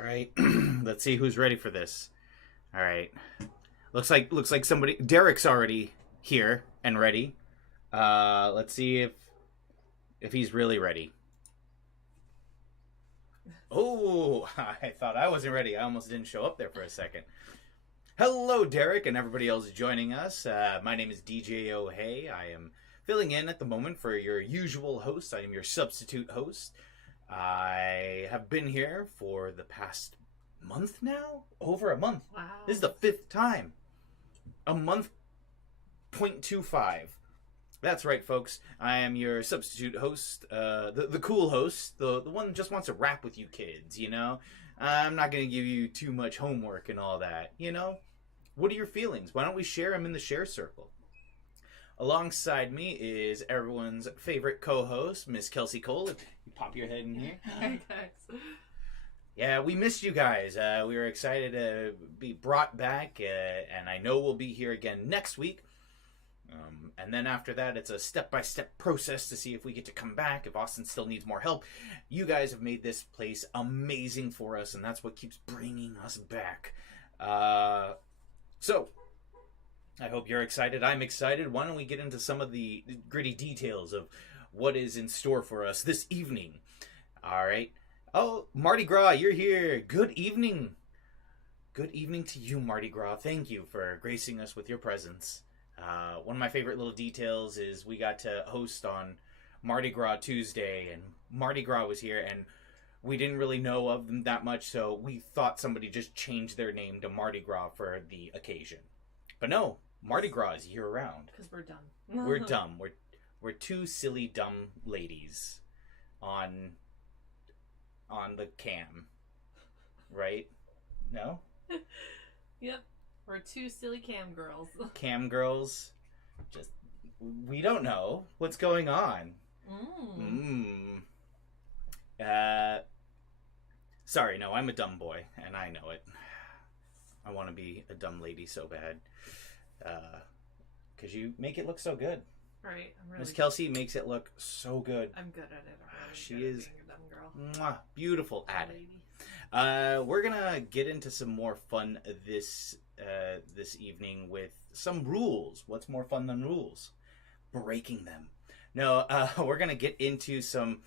right. Let's see who's ready for this. All right. Looks like somebody. Derek's already here and ready. Let's see if he's really ready. Oh, I thought I wasn't ready. I almost didn't show up there for a second. Hello, Derek, and everybody else joining us. My name is DJ O'Hay. I am filling in at the moment for your usual host. I am your substitute host. I have been here for the past month now? Over a month. Wow. This is the 5th time. A month, 0.25. That's right, folks. I am your substitute host, the cool host, the one that just wants to rap with you kids, you know? I'm not going to give you too much homework and all that, you know? What are your feelings? Why don't we share them in the share circle? Alongside me is everyone's favorite co-host, Miss Kelsey Cole. If you pop your head in here. Hi, guys. Yeah, we missed you guys. We were excited to be brought back, and I know we'll be here again next week. And then after that, it's a step-by-step process to see if we get to come back, if Austin still needs more help. You guys have made this place amazing for us, and that's what keeps bringing us back. So, I hope you're excited. I'm excited. Why don't we get into some of the gritty details of what is in store for us this evening? All right. Oh, Mardi Gras, you're here. Good evening. Good evening to you, Mardi Gras. Thank you for gracing us with your presence. One of my favorite little details is we got to host on Mardi Gras Tuesday, and Mardi Gras was here, and we didn't really know of them that much, so we thought somebody just changed their name to Mardi Gras for the occasion. But no, Mardi Gras is year-round. Because we're dumb. We're dumb. We're two silly, dumb ladies on the cam. Right? No? Yep. We're two silly cam girls. Cam girls. Just, we don't know what's going on. Sorry, no, I'm a dumb boy, and I know it. I want to be a dumb lady so bad. Because you make it look so good. Right. I'm really Miss Kelsey makes it look so good. I'm good at it. She is being a dumb girl. Mwah, beautiful at it. Lady. We're gonna get into some more fun this evening with some rules. What's more fun than rules? Breaking them. No, we're gonna get into some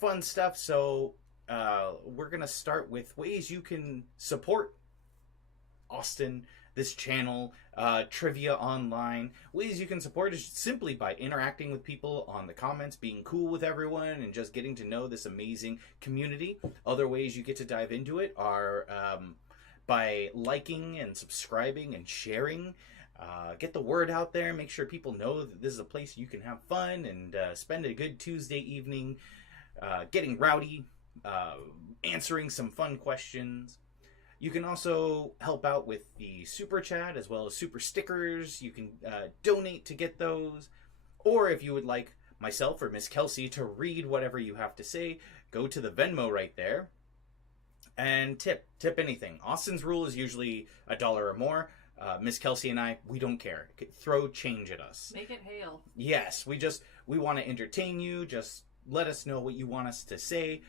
fun stuff. So we're gonna start with ways you can support Austin, this channel, trivia online. Ways you can support is simply by interacting with people on the comments, being cool with everyone, and just getting to know this amazing community. Other ways you get to dive into it are by liking and subscribing and sharing. Get the word out there. Make sure people know that this is a place you can have fun and spend a good Tuesday evening getting rowdy, answering some fun questions. You can also help out with the super chat as well as super stickers. You can donate to get those. Or if you would like myself or Miss Kelsey to read whatever you have to say, go to the Venmo right there and tip anything. Austin's rule is usually $1 or more. Miss Kelsey and I, we don't care. Throw change at us. Make it hail. Yes, we want to entertain you. Just let us know what you want us to say.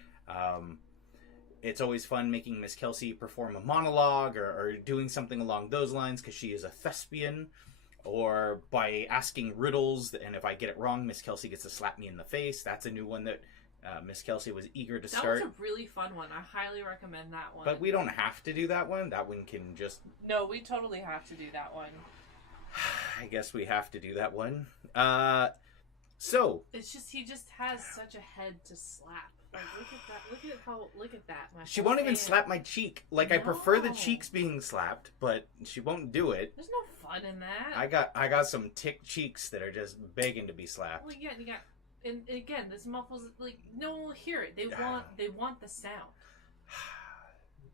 It's always fun making Miss Kelsey perform a monologue or doing something along those lines because she is a thespian. Or by asking riddles, and if I get it wrong, Miss Kelsey gets to slap me in the face. That's a new one that Miss Kelsey was eager to start. That was a really fun one. I highly recommend that one. But we don't have to do that one. That one can just... No, we totally have to do that one. I guess we have to do that one. So... It's just, he just has such a head to slap. Like, look at that. She won't even slap my cheek. Like, no. I prefer the cheeks being slapped, but she won't do it. There's no fun in that. I got some tick cheeks that are just begging to be slapped. Well, yeah, and again, this muffles, like, no one will hear it. They want the sound.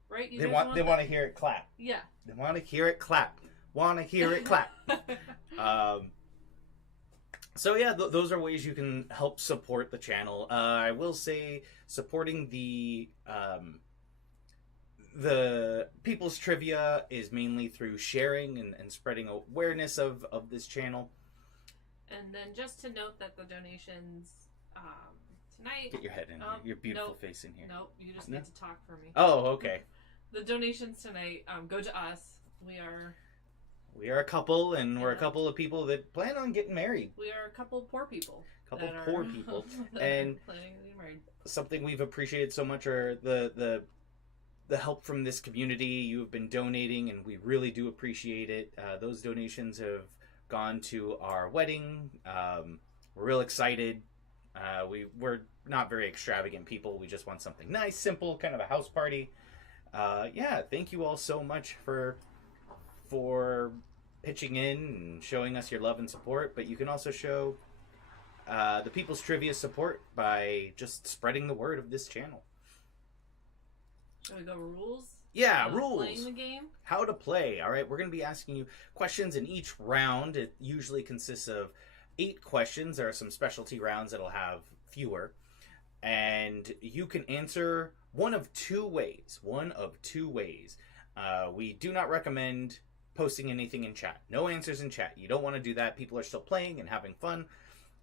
Right? They want to hear it clap. Yeah. They want to hear it clap. Want to hear it clap. So yeah, those are ways you can help support the channel. I will say supporting the People's Trivia is mainly through sharing and spreading awareness of this channel. And then just to note that the donations tonight... Get your head in here. Your beautiful face in here. Nope, you just need to talk for me. Oh, okay. the donations tonight go to us. We are a couple, and we're a couple of people that plan on getting married. We are a couple of poor people. And planning to get married. Something we've appreciated so much are the help from this community. You have been donating, and we really do appreciate it. Those donations have gone to our wedding. We're real excited. We're not very extravagant people. We just want something nice, simple, kind of a house party. Thank you all so much for pitching in and showing us your love and support. But you can also show the People's Trivia support by just spreading the word of this channel. Shall we go rules? Yeah, rules. Playing the game? How to play. All right, we're going to be asking you questions in each round. It usually consists of 8 questions. There are some specialty rounds that'll have fewer. And you can answer one of two ways. We do not recommend posting anything in chat. No answers in chat. You don't want to do that. People are still playing and having fun.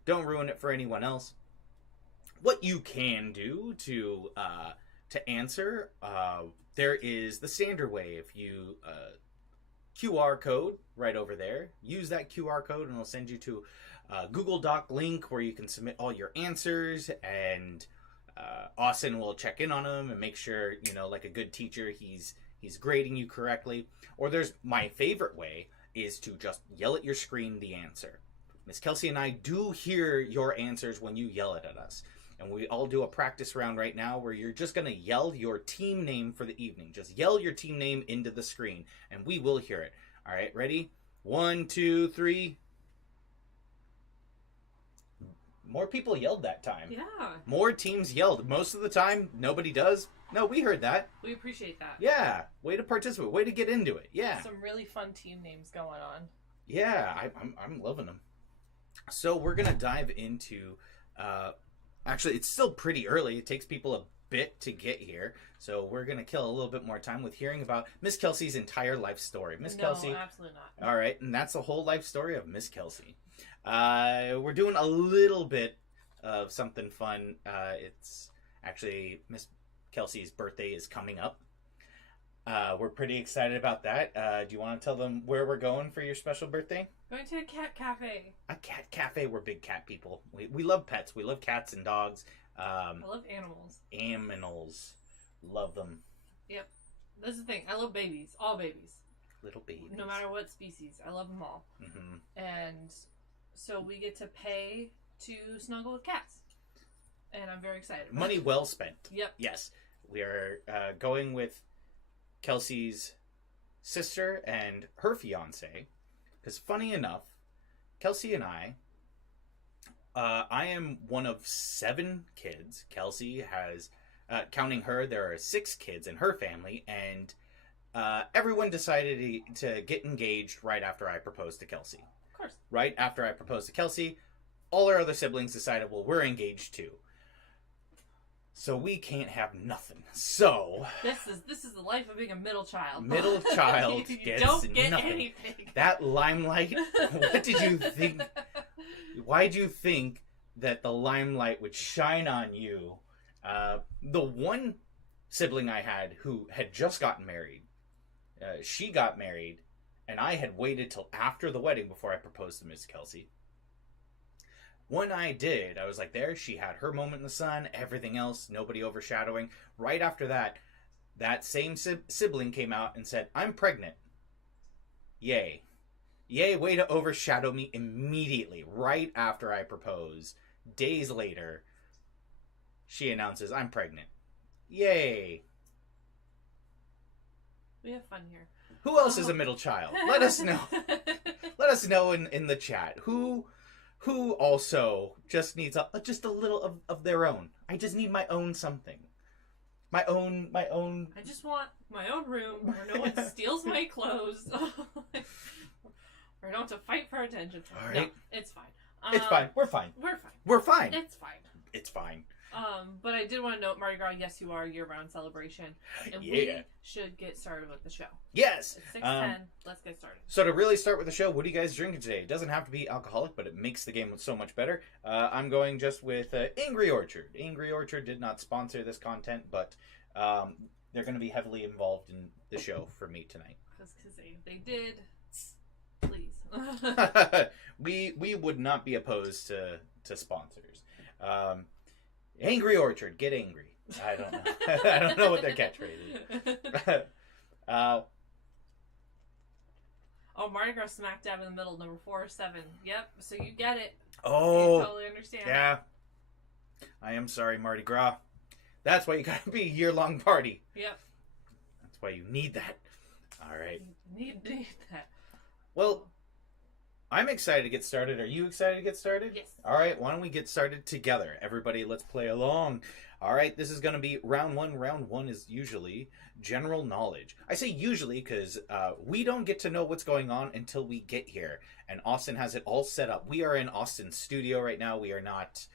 Don't ruin it for anyone else. What you can do to answer, there is the standard way. If you QR code right over there, use that QR code and it'll send you to a Google Doc link where you can submit all your answers, and Austin will check in on them and make sure, like a good teacher, he's grading you correctly. Or there's my favorite way is to just yell at your screen the answer. Miss Kelsey and I do hear your answers when you yell it at us. And we all do a practice round right now where you're just going to yell your team name for the evening. Just yell your team name into the screen, and we will hear it. All right, ready? 1, 2, 3. More people yelled that time. Yeah. More teams yelled. Most of the time, nobody does. No, we heard that. We appreciate that. Yeah. Way to participate. Way to get into it. Yeah. Some really fun team names going on. Yeah, I'm loving them. So we're going to dive into... Actually, it's still pretty early. It takes people a bit to get here. So we're going to kill a little bit more time with hearing about Miss Kelsey's entire life story. Miss Kelsey. No, absolutely not. All right. And that's the whole life story of Miss Kelsey. We're doing a little bit of something fun. It's actually Miss Kelsey's birthday is coming up. We're pretty excited about that. Do you want to tell them where we're going for your special birthday? Going to a cat cafe. A cat cafe. We're big cat people. We love pets. We love cats and dogs. I love animals. Animals. Love them. Yep. That's the thing. I love babies. All babies. Little babies. No matter what species. I love them all. Mm-hmm. And so we get to pay to snuggle with cats. And I'm very excited. Money well spent. Yep. Yes. We are going with Kelsey's sister and her fiance. Because funny enough, Kelsey and I am one of 7 kids. Kelsey has, counting her, there are 6 kids in her family, and everyone decided to get engaged right after I proposed to Kelsey. Of course. Right after I proposed to Kelsey, all our other siblings decided, well, we're engaged too. So we can't have nothing. So this is the life of being a middle child. Middle child you gets don't get nothing. anything. That limelight. What did you think? Why'd you think that the limelight would shine on you? The one sibling I had who had just gotten married, she got married, and I had waited till after the wedding before I proposed to Miss Kelsey. When I did, I was like, there, she had her moment in the sun, everything else, nobody overshadowing. Right after that, that same sibling came out and said, I'm pregnant. Yay. Yay, way to overshadow me immediately, right after I propose. Days later, she announces, I'm pregnant. Yay. We have fun here. Who else is a middle child? Let us know. Let us know in the chat. Who also just needs just a little of their own. I just need my own something. My own. I just want my own room where no one steals my clothes. Or I don't have to fight for attention. All right. No, it's fine. It's fine. We're fine. We're fine. It's fine. It's fine. But I did want to note, Mardi Gras, yes, you are a year-round celebration. And Yeah. we should get started with the show. Yes. It's 6:10. Let's get started. So to really start with the show, what are you guys drinking today? It doesn't have to be alcoholic, but it makes the game so much better. I'm going just with Angry Orchard. Angry Orchard did not sponsor this content, but they're going to be heavily involved in the show for me tonight. Because they did, please. we would not be opposed to sponsors. Angry Orchard, get angry. I don't know. I don't know what their catchphrase is. Oh, Mardi Gras smack dab in the middle, number 407. Yep, so you get it. Oh, you totally understand. Yeah. I am sorry, Mardi Gras. That's why you gotta be a year-long party. Yep. That's why you need that. All right. You need that. Well, I'm excited to get started. Are you excited to get started? Yes. All right, why don't we get started together? Everybody, let's play along. All right, this is going to be round one. Round one is usually general knowledge. I say usually because we don't get to know what's going on until we get here. And Austin has it all set up. We are in Austin's studio right now. We are not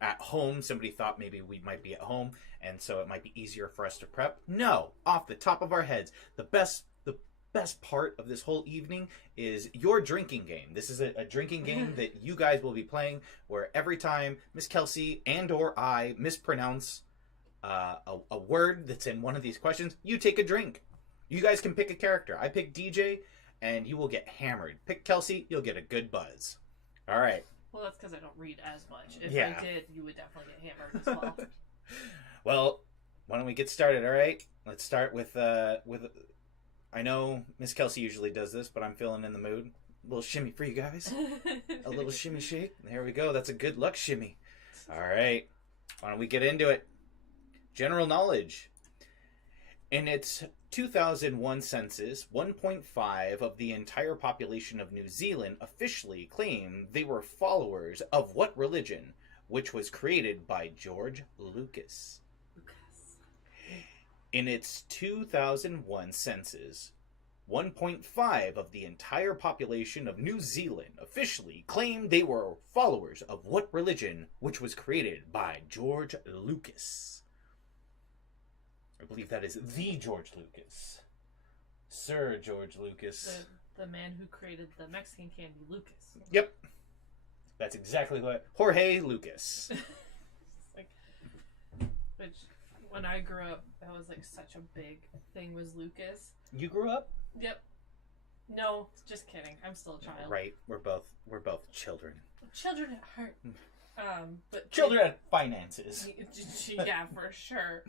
at home. Somebody thought maybe we might be at home, and so it might be easier for us to prep. No, off the top of our heads, the best part of this whole evening is your drinking game. This is a drinking game that you guys will be playing, where every time Miss Kelsey and or I mispronounce a word that's in one of these questions, you take a drink. You guys can pick a character. I pick DJ, and you will get hammered. Pick Kelsey, you'll get a good buzz. All right. Well, that's because I don't read as much. If Yeah. I did, you would definitely get hammered as well. Well, why don't we get started? All right. Let's start with I know Miss Kelsey usually does this, but I'm feeling in the mood. A little shimmy for you guys. A little shimmy shake. There we go. That's a good luck shimmy. All right. Why don't we get into it? General knowledge. In its 2001 census, 1.5 of the entire population of New Zealand officially claimed they were followers of what religion, which was created by George Lucas. In its 2001 census, 1.5 of the entire population of New Zealand officially claimed they were followers of what religion, which was created by George Lucas. I believe that is the George Lucas. Sir George Lucas. The man who created the Mexican candy, Lucas. Yep. That's exactly what... Jorge Lucas. Which... When I grew up, that was like such a big thing, was Lucas. You grew up? Yep. No, just kidding. I'm still a child. Right. We're both children. Children at heart. But children at finances. Yeah, for sure.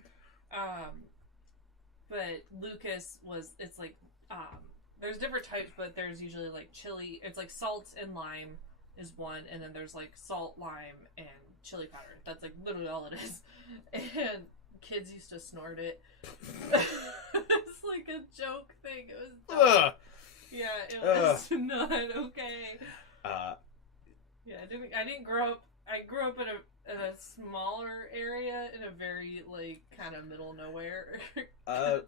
But Lucas was, it's like, there's different types, but there's usually like chili. It's like salt and lime is one, and then there's like salt, lime, and chili powder. That's like literally all it is. And kids used to snort it. It's like a joke thing. It was dumb. Yeah, it was not okay. Yeah, I didn't grow up. I grew up in a smaller area in a very like kind of middle nowhere town.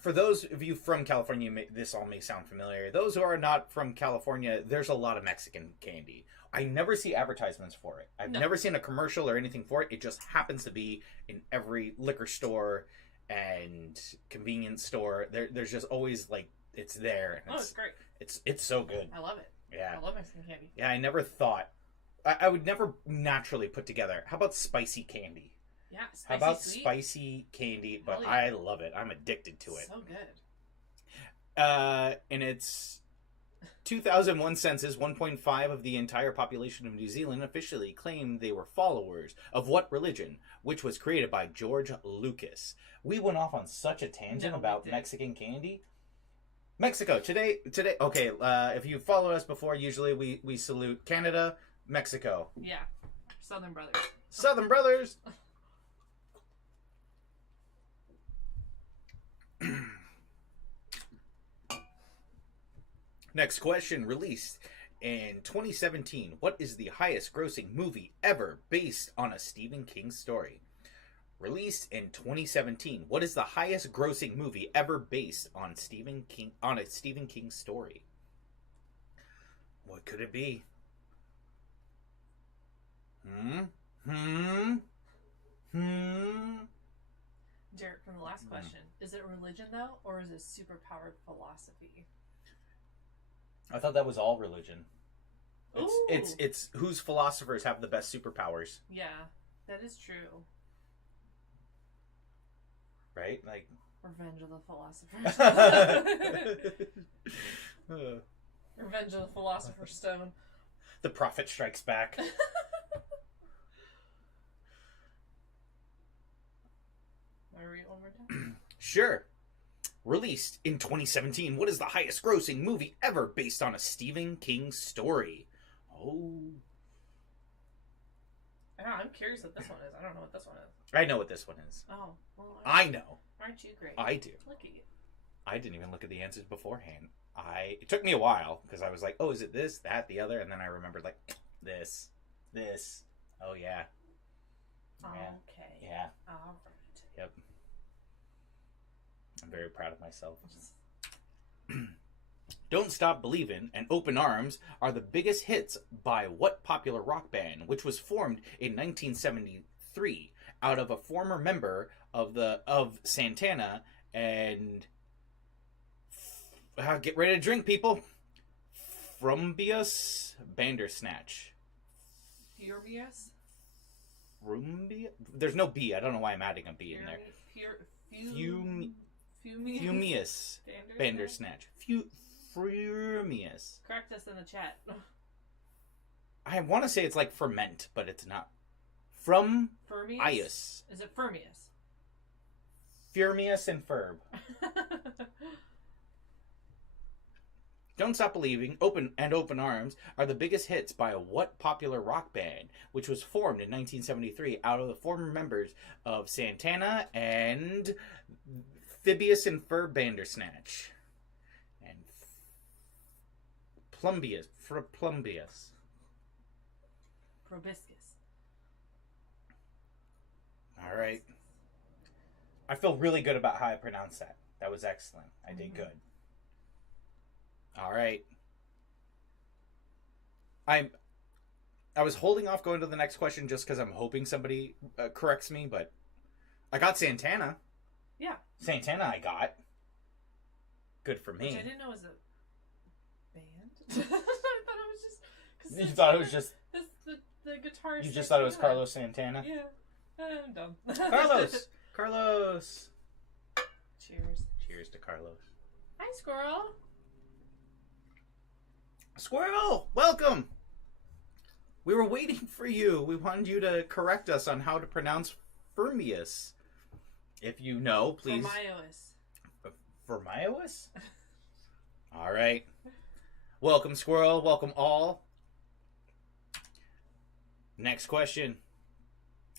For those of you from California, this all may sound familiar. Those who are not from California, there's a lot of Mexican candy. I never see advertisements for it. I've never seen a commercial or anything for it. It just happens to be in every liquor store and convenience store. There's just always like it's there. And it's great. It's so good. I love it. Yeah, I love Mexican candy. Yeah, I never thought I would never naturally put together. How about spicy candy? Yeah, spicy. How about sweet? Spicy candy? But Yeah. I love it. I'm addicted to it. So good. In its 2001 census, 1.5 of the entire population of New Zealand officially claimed they were followers of what religion, which was created by George Lucas. We went off on such a tangent about Mexican candy. Mexico today. Okay, if you followed us before, usually we salute Canada, Mexico. Yeah, Southern Brothers. Southern Brothers. Next question, released in 2017. What is the highest grossing movie ever based on a Stephen King story? Released in 2017. What is the highest grossing movie ever based on a Stephen King story? What could it be? Derek, from the last question, is it religion though, or is it superpowered philosophy? I thought that was all religion. Ooh. It's whose philosophers have the best superpowers. Yeah, that is true. Right? Like Revenge of the Philosopher's Uh, Revenge of the Philosopher's Stone. the Prophet Strikes Back. Want to read it one more time? Sure. Released in 2017, what is the highest grossing movie ever based on a Stephen King story? Oh. Yeah, I'm curious what this one is. I don't know what this one is. I know what this one is. Oh, well, I know. aren't you great? I do. Look at you. I didn't even look at the answers beforehand. It took me a while because I was like, oh, is it this, that, the other? And then I remembered, like, this. Oh, yeah. Okay. Yeah. All right. Yep. I'm very proud of myself. Don't Stop Believin' and Open Arms are the biggest hits by what popular rock band, which was formed in 1973 out of a former member of Santana and get ready to drink, people. Frumbius Bandersnatch. Furious? Frumbia? There's no B. I don't know why I'm adding a B in there. Fumius Bandersnatch. Frumius. Correct us in the chat. I want to say it's like ferment, but it's not. From Fermius? Ius. Is it Fermius? Furmius and Ferb. Don't Stop Believing, Open Arms are the biggest hits by what popular rock band, which was formed in 1973 out of the former members of Santana and Phibius and Ferb Bandersnatch. And Plumbius. Probiscus. All right. I feel really good about how I pronounced that. That was excellent. I did good. All right. I was holding off going to the next question just because I'm hoping somebody corrects me, but I got Santana. Yeah. Santana I got. Good for me. Which I didn't know was a band. I thought it was just... You thought it was just... The guitarist... You just thought it was Carlos Santana? Yeah. I'm dumb. Carlos! Cheers. Cheers to Carlos. Hi, Squirrel. Squirrel! Welcome! We were waiting for you. We wanted you to correct us on how to pronounce Fermius. If you know, please... Vermios? All right. Welcome, Squirrel. Welcome, all. Next question.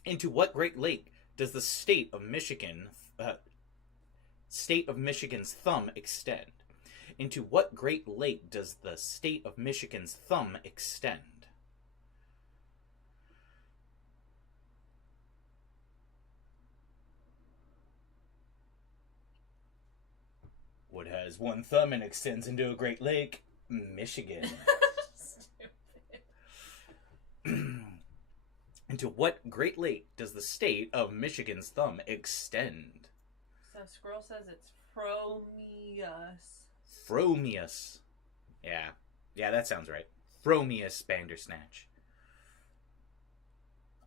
Into what Great Lake does the state of Michigan's thumb extend? Into what Great Lake does the state of Michigan's thumb extend? What has one thumb and extends into a Great Lake? Michigan. Into what Great Lake does the state of Michigan's thumb extend? So Squirrel says it's Fromius. Fromius. Yeah, that sounds right. Fromius Bandersnatch.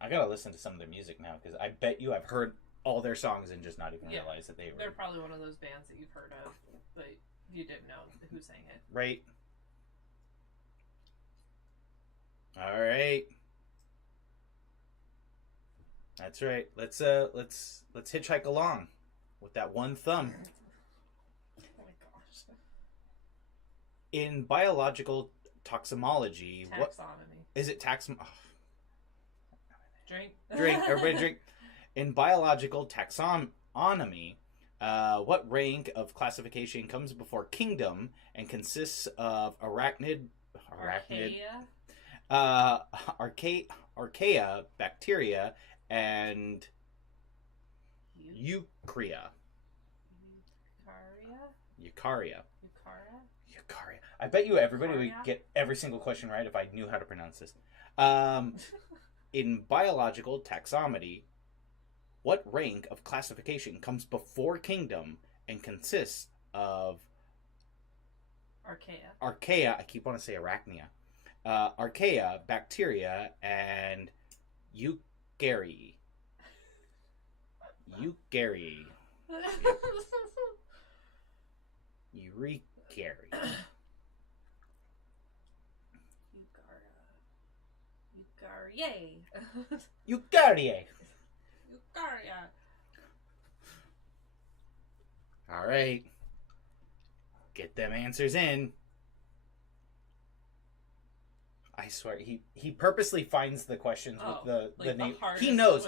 I gotta listen to some of their music now, because I bet you I've heard all their songs and just not even realize that they were... They're probably one of those bands that you've heard of, but you didn't know who sang it. Right. All right. That's right. Let's hitchhike along with that one thumb. Oh my gosh. In biological toxicology, Taxonomy. what is it? Drink. Everybody drink. In biological taxonomy, what rank of classification comes before kingdom and consists of arachnid, archaea, bacteria, and eukarya. Eukarya. I bet you everybody would get every single question right if I knew how to pronounce this. In biological taxonomy, what rank of classification comes before kingdom and consists of archaea? I keep wanting to say arachnia. Archaea, bacteria, and eukarya. Eukarya. Eukaryote. Eukarya. Eukaryote. Eukarya. All right. Get them answers in. I swear, he purposely finds the questions with the name. He knows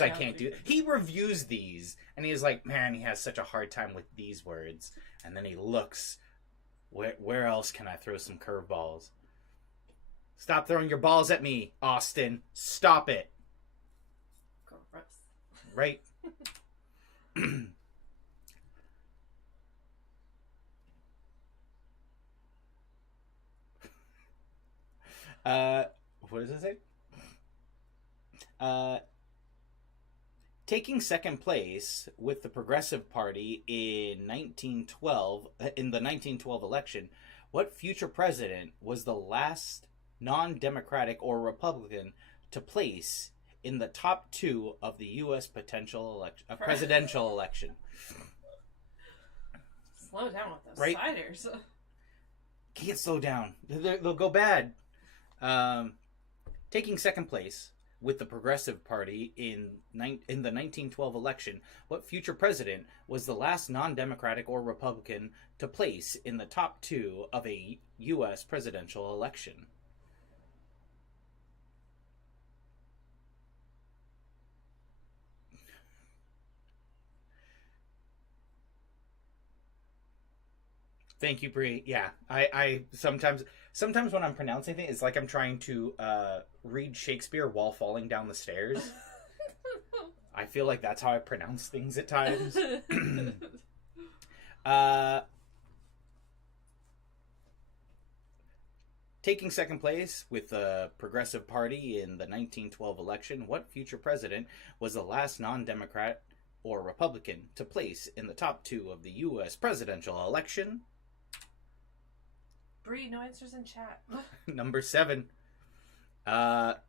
I can't do it. He reviews these, and he's like, man, he has such a hard time with these words. And then he looks, where else can I throw some curveballs? Stop throwing your balls at me, Austin. Stop it. Gross. Right? What does it say? Taking second place with the Progressive Party in the 1912 election, what future president was the last non-Democratic or Republican to place in the top 2 of the U.S. presidential election? Slow down with those right? ciders. Can't slow down. They'll go bad. Taking second place with the Progressive Party in the 1912 election, what future president was the last non-Democratic or Republican to place in the top 2 of a U.S. presidential election? Thank you, Bree. Yeah, I sometimes when I'm pronouncing things, it's like I'm trying to read Shakespeare while falling down the stairs. I feel like that's how I pronounce things at times. Taking second place with the Progressive Party in the 1912 election, what future president was the last non-Democrat or Republican to place in the top 2 of the U.S. presidential election? Bree, no answers in chat. Number 7. How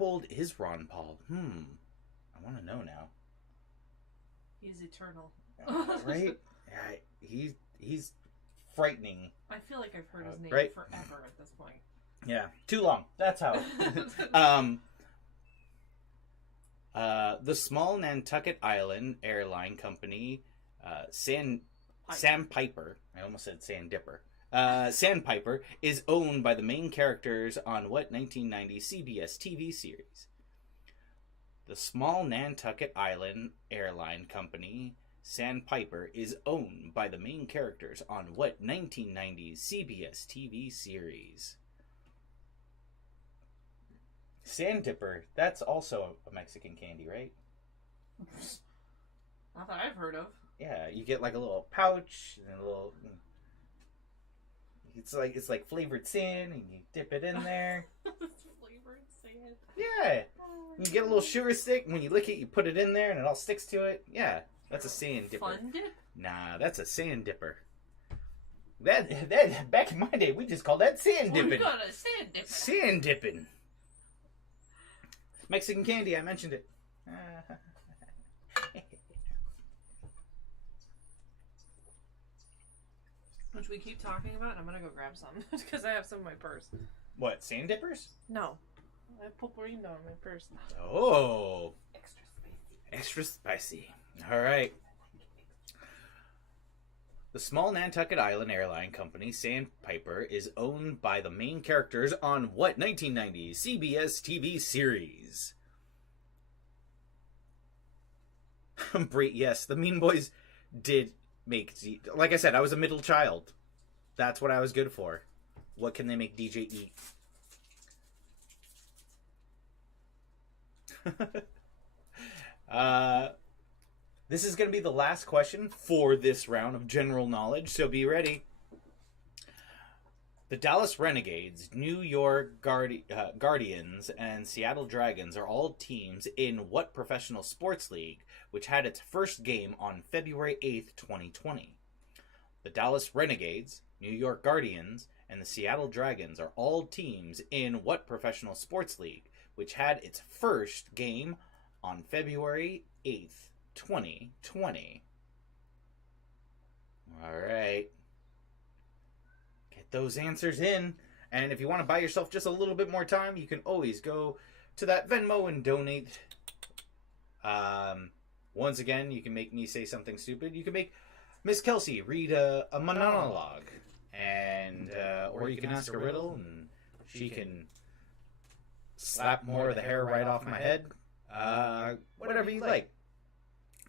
old is Ron Paul? I want to know now. He's eternal. Right? Yeah, he's frightening. I feel like I've heard his name forever at this point. Yeah, too long. That's how. The small Nantucket Island airline company, Sandpiper. I almost said Sandipper. Sandpiper is owned by the main characters on what 1990 CBS TV series? The small Nantucket Island airline company, Sandpiper, is owned by the main characters on what 1990 CBS TV series? Sandipper. That's also a Mexican candy, right? Not that I've heard of. Yeah, you get like a little pouch and a little. It's like flavored sand, and you dip it in there. Flavored sand. Yeah, you get a little sugar stick. When you lick it, you put it in there, and it all sticks to it. Yeah, that's a sand dipper. Fun dip? Nah, that's a sand dipper. That back in my day, we just called that sand dipping. We got a sand dipper. Sand dipping. Mexican candy. I mentioned it. Which we keep talking about, and I'm gonna go grab some because I have some in my purse. What, sand dippers? No, I have pulparindo in my purse. Oh, Extra spicy. Extra spicy. All right. The small Nantucket Island airline company, Sandpiper, is owned by the main characters on what 1990 CBS TV series? Yes, the Mean Boys did make... Like I said, I was a middle child. That's what I was good for. What can they make DJ eat? This is going to be the last question for this round of general knowledge, so be ready. The Dallas Renegades, New York Guardians, and Seattle Dragons are all teams in what professional sports league, which had its first game on February 8th, 2020? The Dallas Renegades, New York Guardians, and the Seattle Dragons are all teams in what professional sports league, which had its first game on February 8th, 2020? All right. Get those answers in. And if you want to buy yourself just a little bit more time, you can always go to that Venmo and donate. Once again, you can make me say something stupid. You can make Miss Kelsey read a monologue. And or you can ask a riddle and she can slap more of the hair right off my head. Whatever you like.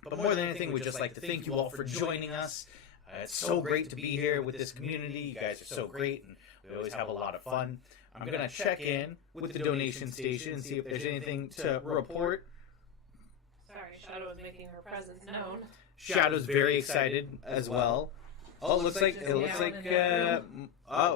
But more than anything, we'd just like to thank you all for joining us. It's so great to be here with this community. You guys are so great, and we always have a lot of fun. I'm going to check in with the donation station and see if there's anything to report. Sorry, Shadow was making her presence known. Shadow's very excited as well. Oh, it looks like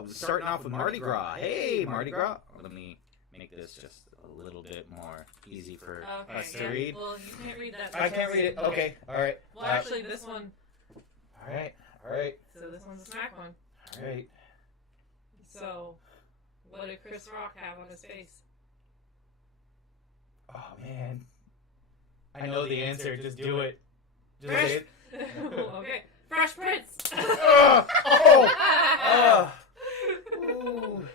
starting off with Mardi Gras. Hey, Mardi Gras. Let me make this just a little bit more easy for us to read. Well, you can't read that. I can't read it. Okay, all right. Well, actually, this one. All right, all right. So this one's a snack one. All right. So, what did Chris Rock have on his face? Oh man, I know the answer. Just do it. Just Fresh. say it. Okay, Fresh Prince. Ooh.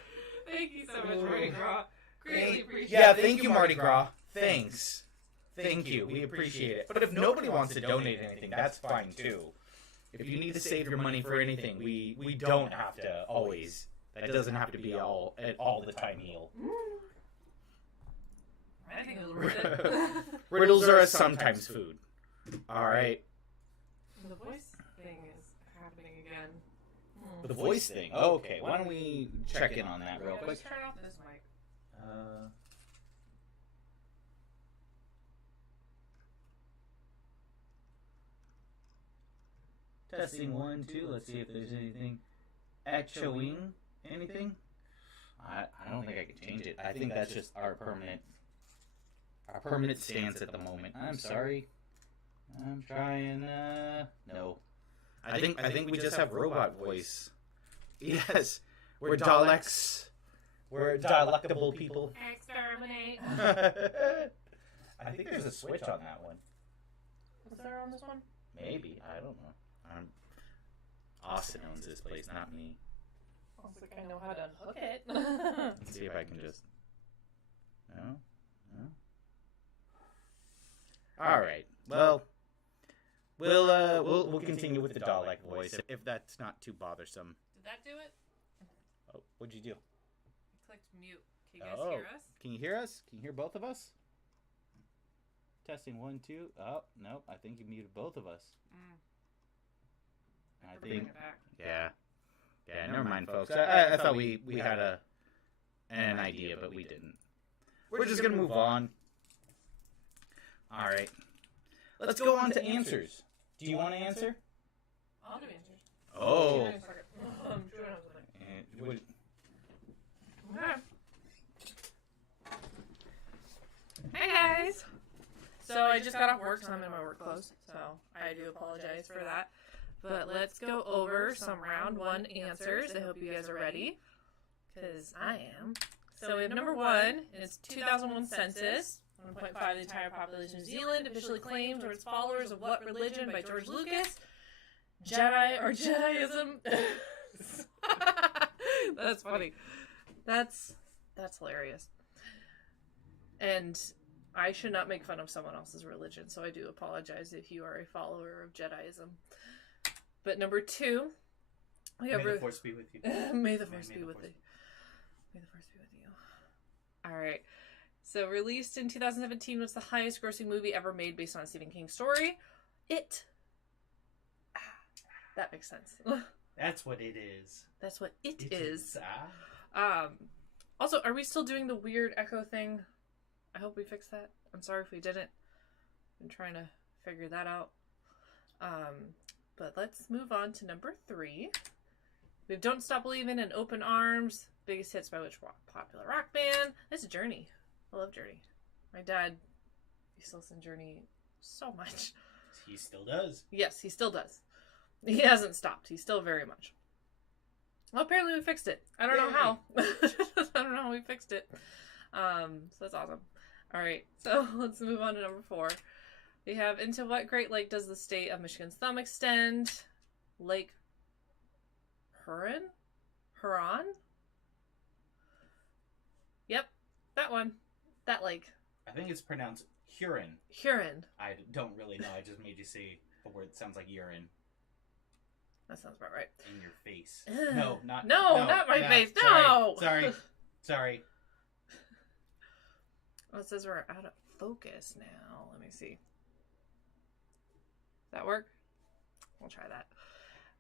Thank you so much, Mardi Gras. Greatly appreciate it. Yeah, thank you, Mardi Gras. Thanks. Thank you. We appreciate it. But if nobody wants to donate anything, that's fine too. If you need to save your money for anything, we don't have to always. That doesn't have to be all the time heal. I think it was worth it. Riddles are a sometimes food. All right. The voice thing is happening again. The voice thing. Oh, okay. Why don't we check in on that real quick? Let's turn off this mic. Testing 1, 2. Let's see if there's anything echoing. Anything? I don't think I can change it. I think that's just our permanent stance at the moment. I'm sorry. I'm trying. No. I think we just have robot voice. Yes, we're Daleks. We're delectable people. Exterminate. I think there's a switch on that one. Is there on this one? Maybe. I don't know. Austin owns this place, not me. I was like, I know how to unhook it. Let's see if I can just. No. All right. Well, we'll continue with the Dalek voice if that's not too bothersome. Did that do it? Oh, what'd you do? I clicked mute. Can you guys hear us? Can you hear us? Can you hear both of us? Testing 1, 2. Oh, nope. I think you muted both of us. I think. It back. Yeah. Yeah. Never mind, folks. I thought we had an idea, but we didn't. We're just gonna move on. All right. Let's go on to answers. Do you want to answer? I'll do answers. Oh. I'm doing something. Okay. Hey guys! So I just got off work, so I'm in my work clothes. So I do apologize for that. But let's go over some round one answers. I hope you guys are ready, because I am. So we have number one, and it's 2001 census. 1.5 of the entire population of New Zealand officially claimed or its followers of what religion by George Lucas? Jedi or Jediism? That's funny. That's hilarious. And I should not make fun of someone else's religion, so I do apologize if you are a follower of Jediism. But number two, we have... May the force be with you. May the force be with you. May the force be with you. All right. So released in 2017, was the highest grossing movie ever made based on a Stephen King story. It. That makes sense. That's what it is. That's what it is. Ah. Also, are we still doing the weird echo thing? I hope we fixed that. I'm sorry if we didn't. I'm trying to figure that out. But let's move on to number 3. We have Don't Stop Believin' and Open Arms. Biggest hits by which popular rock band? That's Journey. I love Journey. My dad used to listen to Journey so much. He still does. Yes, he still does. He hasn't stopped. He's still very much. Well, apparently we fixed it. I don't know how. I don't know how we fixed it. So that's awesome. All right, so let's move on to number 4. We have, into what Great Lake does the state of Michigan's thumb extend? Lake Huron? Yep, that one. That lake. I think it's pronounced Huron. Huron. I don't really know. I just made you say a word that sounds like urine. That sounds about right. In your face. No, not my face. No! Sorry. Oh, it says we're out of focus now. Let me see. Does that work? We'll try that.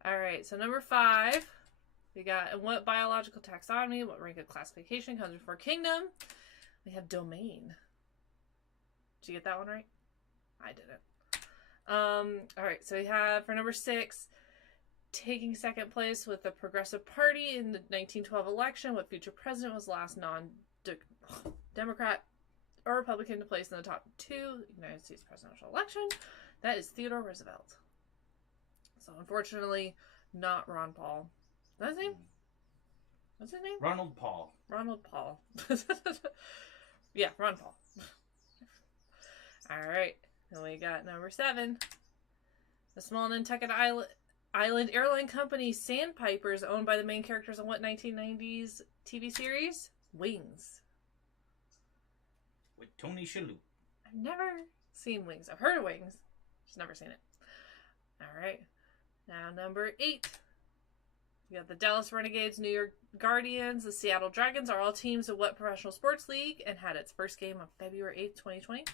Alright, so number 5. We got, in what biological taxonomy, what rank of classification comes before kingdom? We have domain. Did you get that one right? I didn't. Alright, so we have, for number 6, taking second place with the Progressive Party in the 1912 election, what future president was the last non-Democrat or Republican to place in the top 2 United States presidential election? That is Theodore Roosevelt. So, unfortunately, not Ron Paul. Is that his name? What's his name? Ronald Paul. Ronald Paul. Yeah, Ron Paul. Alright. Then we got number 7. The small Nantucket Island airline company Sandpiper is owned by the main characters in what 1990s TV series? Wings. With Tony Shalhoub. I've never seen Wings. I've heard of Wings. Just never seen it. Alright. Now number 8. You got the Dallas Renegades, New York Guardians, the Seattle Dragons are all teams of what professional sports league and had its first game on February 8th, 2020?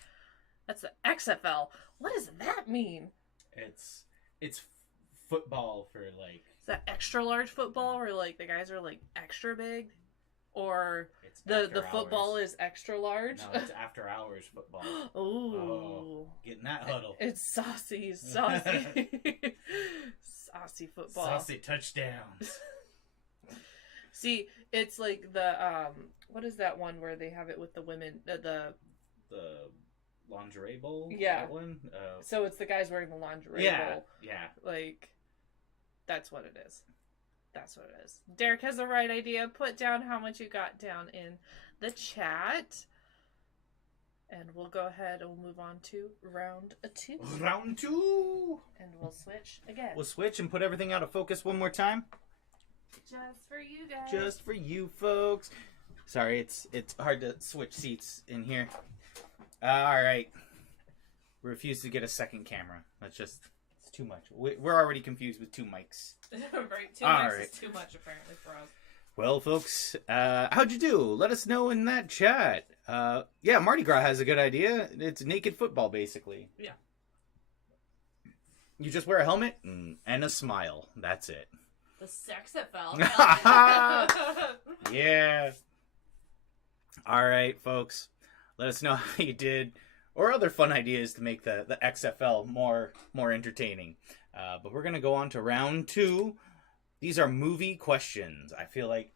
That's the XFL. What does that mean? It's football for like... Is that extra large football where like the guys are like extra big? Or the football is extra large? No, it's after hours football. Ooh. Oh, getting that huddle. It's saucy. Saucy football. Saucy touchdowns. See, it's like the what is that one where they have it with the women? The lingerie bowl. Yeah. That one. So it's the guys wearing the lingerie bowl. Yeah. Like, that's what it is. That's what it is. Derek has the right idea. Put down how much you got down in the chat. And we'll go ahead and we'll move on to round 2. Round 2! And we'll switch again. We'll switch and put everything out of focus one more time. Just for you guys. Just for you folks. Sorry, it's hard to switch seats in here. Alright. Refuse to get a second camera. It's too much. We're already confused with 2 mics. Right, 2 mics is too much apparently for us. Well, folks, how'd you do? Let us know in that chat. Yeah, Mardi Gras has a good idea. It's naked football, basically. Yeah. You just wear a helmet and a smile. That's it. The XFL. Yeah. All right, folks. Let us know how you did, or other fun ideas to make the XFL more entertaining. But we're gonna go on to round 2. These are movie questions. I feel like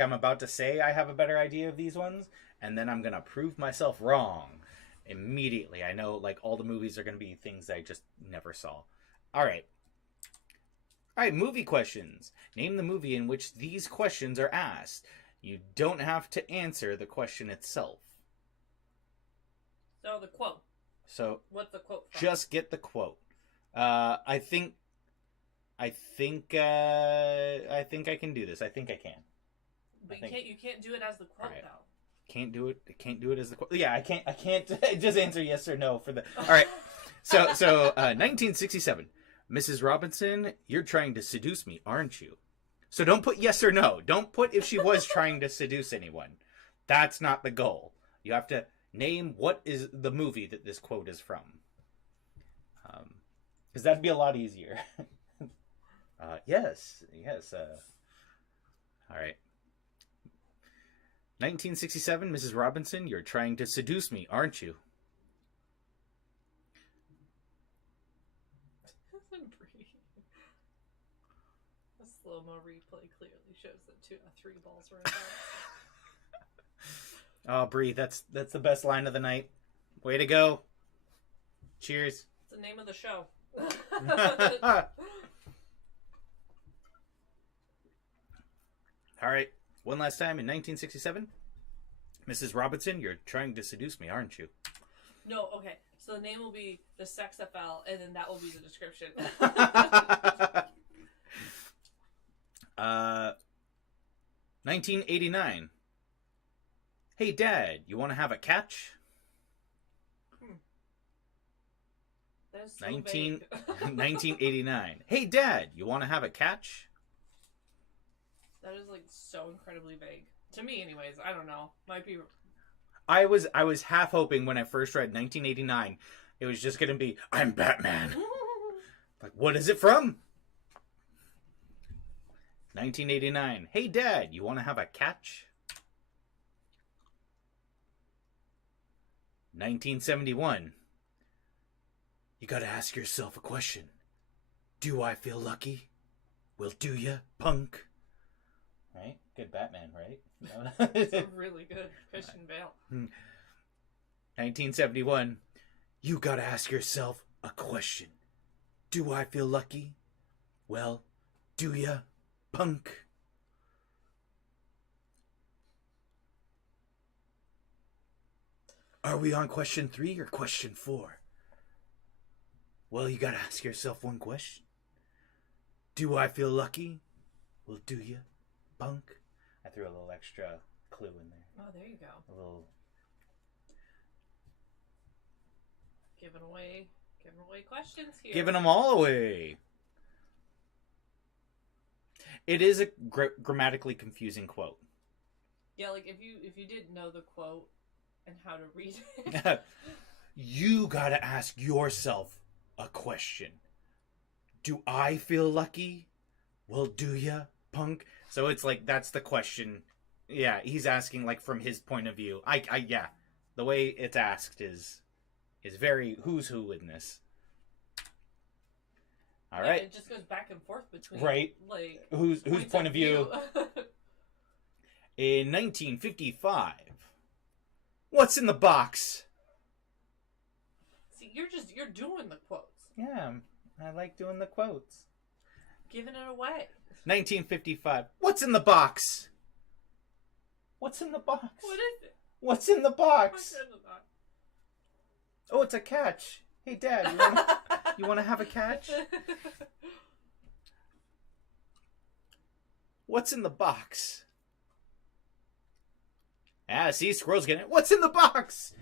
I'm about to say I have a better idea of these ones, and then I'm gonna prove myself wrong immediately. I know like all the movies are gonna be things I just never saw. All right, movie questions. Name the movie in which these questions are asked. You don't have to answer the question itself. So the quote. So what's the quote from? Just get the quote. I think I can do this. I think I can. But you can't do it as the quote though. Can't do it as the quote. Yeah, I can't just answer yes or no for the. All right. So 1967. Mrs. Robinson, you're trying to seduce me, aren't you? So don't put yes or no. Don't put if she was trying to seduce anyone. That's not the goal. You have to name what is the movie that this quote is from. Because that'd be a lot easier. Yes. All right. 1967, Mrs. Robinson, you're trying to seduce me, aren't you? A slow-mo replay clearly shows that 2 out of 3 balls were in bounds. Oh, Bree, that's the best line of the night. Way to go. Cheers. It's the name of the show. All right. One last time in 1967. Mrs. Robinson, you're trying to seduce me, aren't you? No, okay. So the name will be the XFL, and then that will be the description. Uh, 1989. Hey, Dad, you want to have a catch? That is so 19 vague. 1989. Hey, Dad, you want to have a catch? That is like so incredibly vague to me. Anyways, I don't know. Might be. I was half hoping when I first read 1989, it was just gonna be I'm Batman. Like, what is it from? 1989. Hey, Dad, you want to have a catch? 1971. You gotta ask yourself a question. Do I feel lucky? Well, do ya, punk? Right? Good Batman, right? It's a really good Christian Bale. 1971. You gotta ask yourself a question. Do I feel lucky? Well, do ya, punk? Are we on question 3 or question 4? Well, you gotta ask yourself one question. Do I feel lucky? Well, do ya, punk? I threw a little extra clue in there. Oh, there you go. A little. Giving away questions here. Giving them all away. It is a grammatically confusing quote. Yeah, like if you didn't know the quote and how to read it. You gotta ask yourself a question. Do I feel lucky? Well, do ya, punk? So it's like, that's the question. Yeah, he's asking like from his point of view. Yeah. The way it's asked is very who's who in this. All right. It just goes back and forth between like whose point of view. In 1955, what's in the box? See, you're doing the quotes. Yeah, I like doing the quotes. Giving it away. 1955. What's in the box? What's in the box? What is it? What's in the box? What's in the box? Oh, it's a catch. Hey, Dad, you want to have a catch? What's in the box? Ah, see, Squirrel's getting it. What's in the box?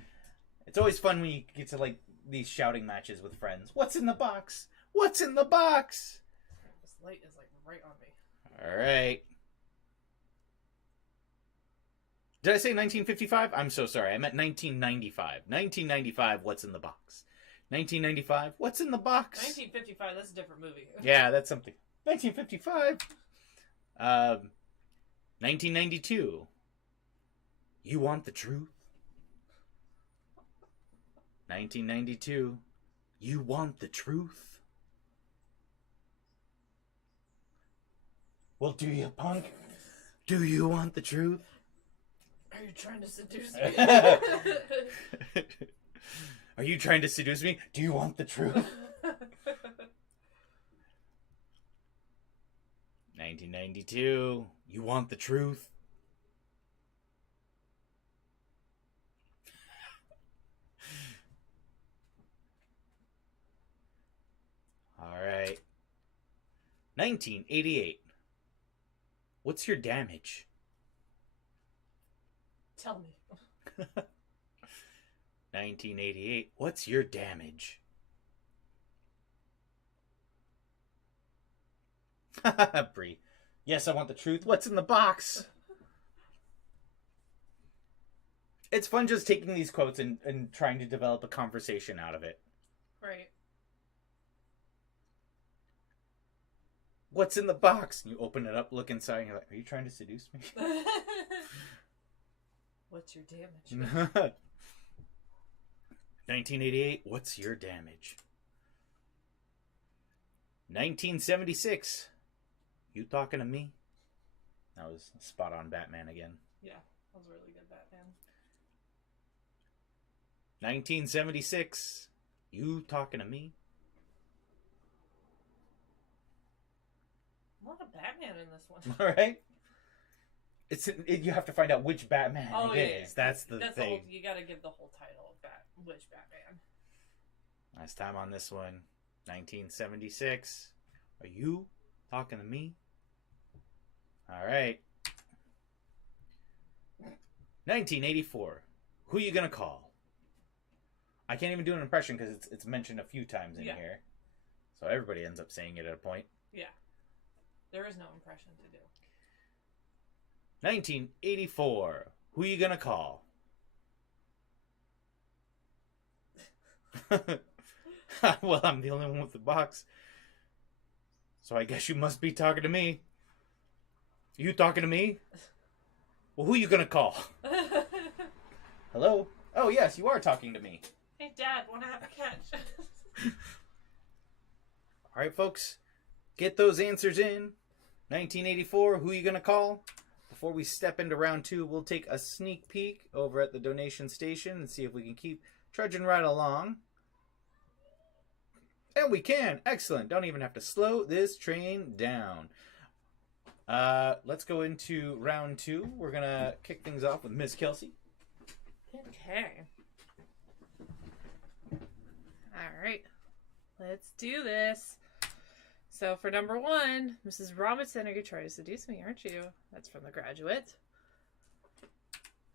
It's always fun when you get to, like, these shouting matches with friends. What's in the box? What's in the box? This light is, like, right on me. All right. Did I say 1955? I'm so sorry. I meant 1995. 1995, what's in the box? 1995, what's in the box? 1955, that's a different movie. Yeah, that's something. 1955. 1992. You want the truth? 1992. You want the truth? Well, do you, punk? Do you want the truth? Are you trying to seduce me? Are you trying to seduce me? Do you want the truth? 1992. You want the truth? All right. 1988. What's your damage? Tell me. 1988. What's your damage? Bree. Yes, I want the truth. What's in the box? It's fun just taking these quotes and trying to develop a conversation out of it. Right. What's in the box? And you open it up, look inside, and you're like, are you trying to seduce me? What's your damage? 1988. What's your damage? 1976. You talking to me? That was spot on Batman again. Yeah, that was a really good Batman. 1976. You talking to me? A lot of Batman in this one. All right. You have to find out which Batman it is. That's the thing. You got to give the whole title of which Batman. Last time on this one, 1976. Are you talking to me? All right. 1984. Who you gonna call? I can't even do an impression because it's mentioned a few times in here. So everybody ends up saying it at a point. Yeah. There is no impression to do. 1984. Who you gonna call? Well, I'm the only one with the box. So I guess you must be talking to me. You talking to me? Well, who you gonna call? Hello? Oh, yes, you are talking to me. Hey, Dad, want to have a catch? All right, folks. Get those answers in. 1984, who you gonna call? Before we step into round 2, we'll take a sneak peek over at the donation station and see if we can keep trudging right along. And we can. Excellent. Don't even have to slow this train down. Let's go into round 2. We're going to kick things off with Miss Kelsey. Okay. All right. Let's do this. So for number 1, Mrs. Robinson, are you trying to seduce me, aren't you? That's from The Graduate.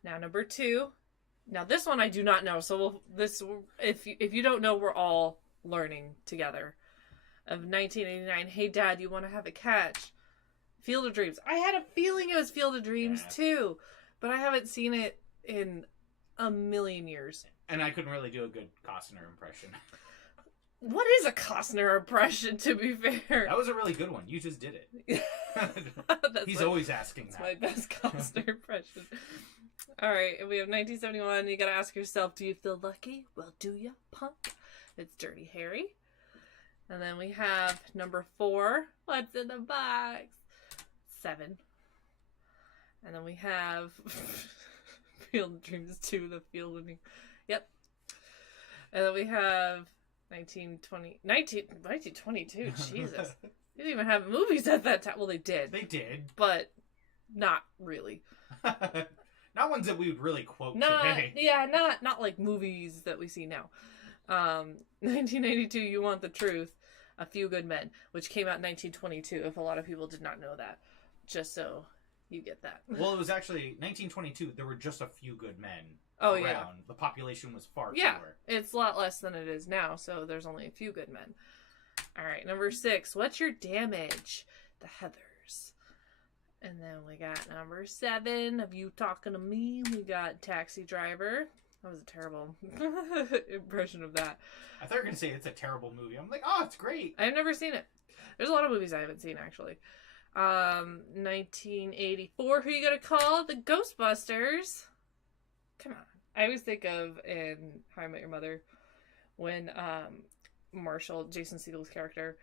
Now number 2. Now this one I do not know. So if you don't know, we're all learning together. Of 1989. Hey, Dad, you want to have a catch? Field of Dreams. I had a feeling it was Field of Dreams too, but I haven't seen it in a million years. And I couldn't really do a good Costner impression. What is a Costner impression, to be fair? That was a really good one. You just did it. He's always asking that. That's my best Costner impression. All right, we have 1971. You got to ask yourself, do you feel lucky? Well, do you, punk? It's Dirty Harry. And then we have number 4. What's in the box? 7. And then we have Field of Dreams 2, the Field of Dreams. Yep. And then we have 1922. Jesus. They didn't even have movies at that time. Well, they did. They did. But not really. Not ones that we would really quote today. Yeah, not like movies that we see now. 1992, You Want the Truth, A Few Good Men, which came out in 1922, if a lot of people did not know that. Just so you get that. Well, it was actually 1922, there were just a few good men around. Yeah. The population was far fewer. It's a lot less than it is now, so there's only a few good men. All right, number 6, What's Your Damage? The Heathers. And then we got number 7, Of You Talking to Me. We got Taxi Driver. That was a terrible impression of that. I thought you were going to say it's a terrible movie. I'm like, oh, it's great. I've never seen it. There's a lot of movies I haven't seen, actually. 1984, who you gonna call? The Ghostbusters. Come on. I always think of in How I Met Your Mother when Marshall, Jason Segel's character,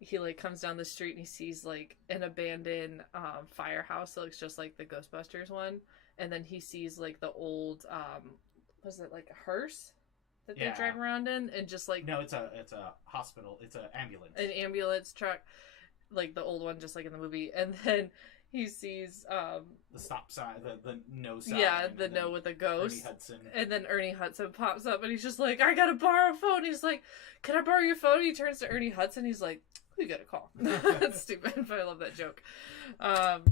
he like comes down the street and he sees like an abandoned firehouse that looks just like the Ghostbusters one, and then he sees like the old was it like a hearse that they drive around in, and just like no, it's a hospital, it's an ambulance truck, like the old one, just like in the movie, and then he sees the stop sign, the no sign, the no with a ghost, Ernie Hudson. And then Ernie Hudson pops up and he's just like, I gotta borrow a phone. He's like, can I borrow your phone? He turns to Ernie Hudson, he's like, who you gotta call? That's stupid, but I love that joke. All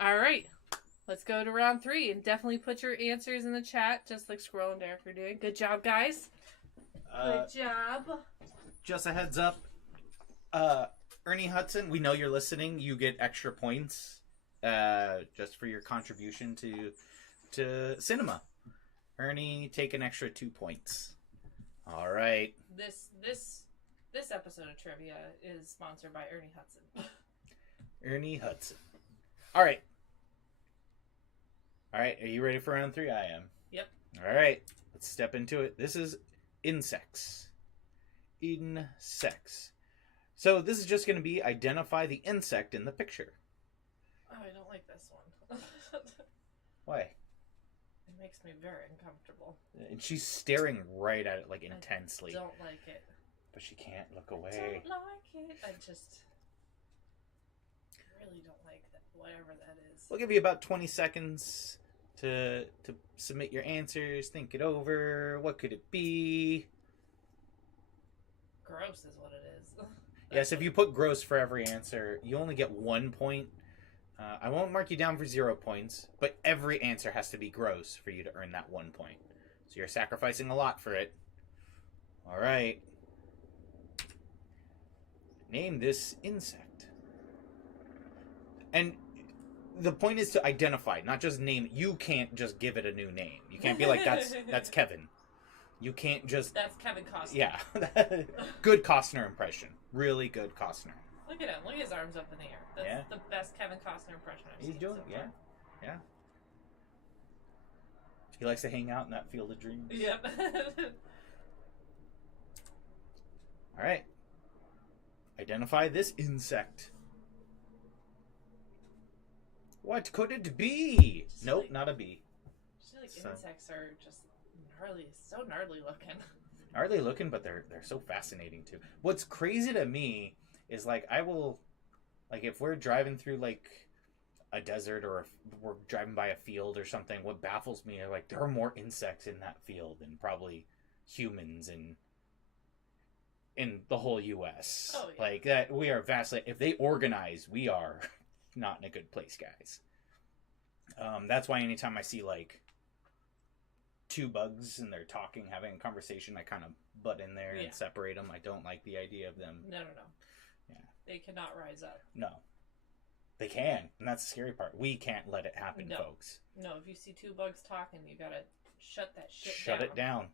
right, let's go to round 3, and definitely put your answers in the chat, just like Squirrel and Derek are doing. Good job, guys. Good job. Just a heads up, Ernie Hudson, we know you're listening. You get extra points just for your contribution to cinema. Ernie, take an extra 2 points. All right. This episode of trivia is sponsored by Ernie Hudson. Ernie Hudson. All right. All right. Are you ready for round 3? I am. Yep. All right. Let's step into it. This is insects. Insects. So this is just going to be identify the insect in the picture. Oh, I don't like this one. Why? It makes me very uncomfortable. And she's staring right at it, like, intensely. I don't like it. But she can't look away. I don't like it. I really don't like that, whatever that is. We'll give you about 20 seconds to submit your answers. Think it over. What could it be? Gross is what it is. Yes, if you put gross for every answer, you only get 1 point. I won't mark you down for 0 points, but every answer has to be gross for you to earn that 1 point. So you're sacrificing a lot for it. All right. Name this insect. And the point is to identify, not just name it. You can't just give it a new name. You can't be like, that's Kevin. You can't just... That's Kevin Costner. Yeah. Good Costner impression. Really good Costner. Look at him. Look at his arms up in the air. That's the best Kevin Costner impression I've seen. He's doing so far. Yeah. He likes to hang out in that field of dreams. Yep. All right. Identify this insect. What could it be? Nope, not a bee. I feel like insects are just gnarly, so gnarly looking. Gnarly looking, but they're so fascinating too. What's crazy to me is like if we're driving through like a desert or we're driving by a field or something, what baffles me are like there are more insects in that field than probably humans in the whole U.S. Oh, yeah. Like that, we are vastly. If they organize, we are not in a good place, guys. That's why anytime I see like two bugs and they're talking, having a conversation, I kind of butt in there and separate them. I don't like the idea of them. No. Yeah. They cannot rise up. No. They can, and that's the scary part. We can't let it happen, folks. No, if you see two bugs talking, you gotta shut that shit down. Shut it down.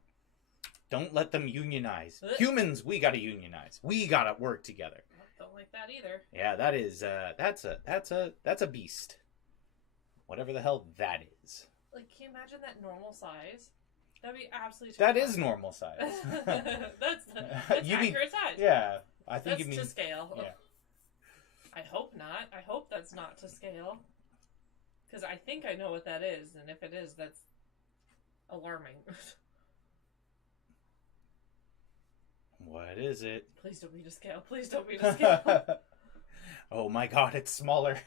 Don't let them unionize. Humans, we gotta unionize. We gotta work together. Don't like that either. Yeah, that is that's a beast. Whatever the hell that is. Like, can you imagine that normal size? That'd be absolutely terrifying. That is normal size. that's accurate size. Yeah, I think that's you mean to scale. Yeah. I hope not. I hope that's not to scale. Because I think I know what that is, and if it is, that's alarming. What is it? Please don't be to scale. Please don't be to scale. Oh my god, it's smaller.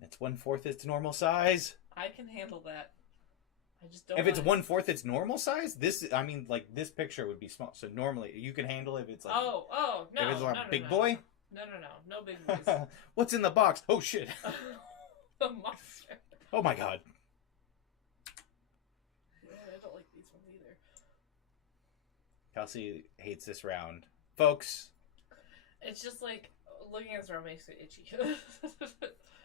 It's 1/4 its normal size. I can handle that. I just don't. If it's 1/4 its normal size, this picture would be small. So normally you can handle it if it's like no. If it's like big boy. No big boys. What's in the box? Oh shit! A monster. Oh my god. Yeah, I don't like these ones either. Kelsey hates this round, folks. It's just like looking at this round makes me itchy.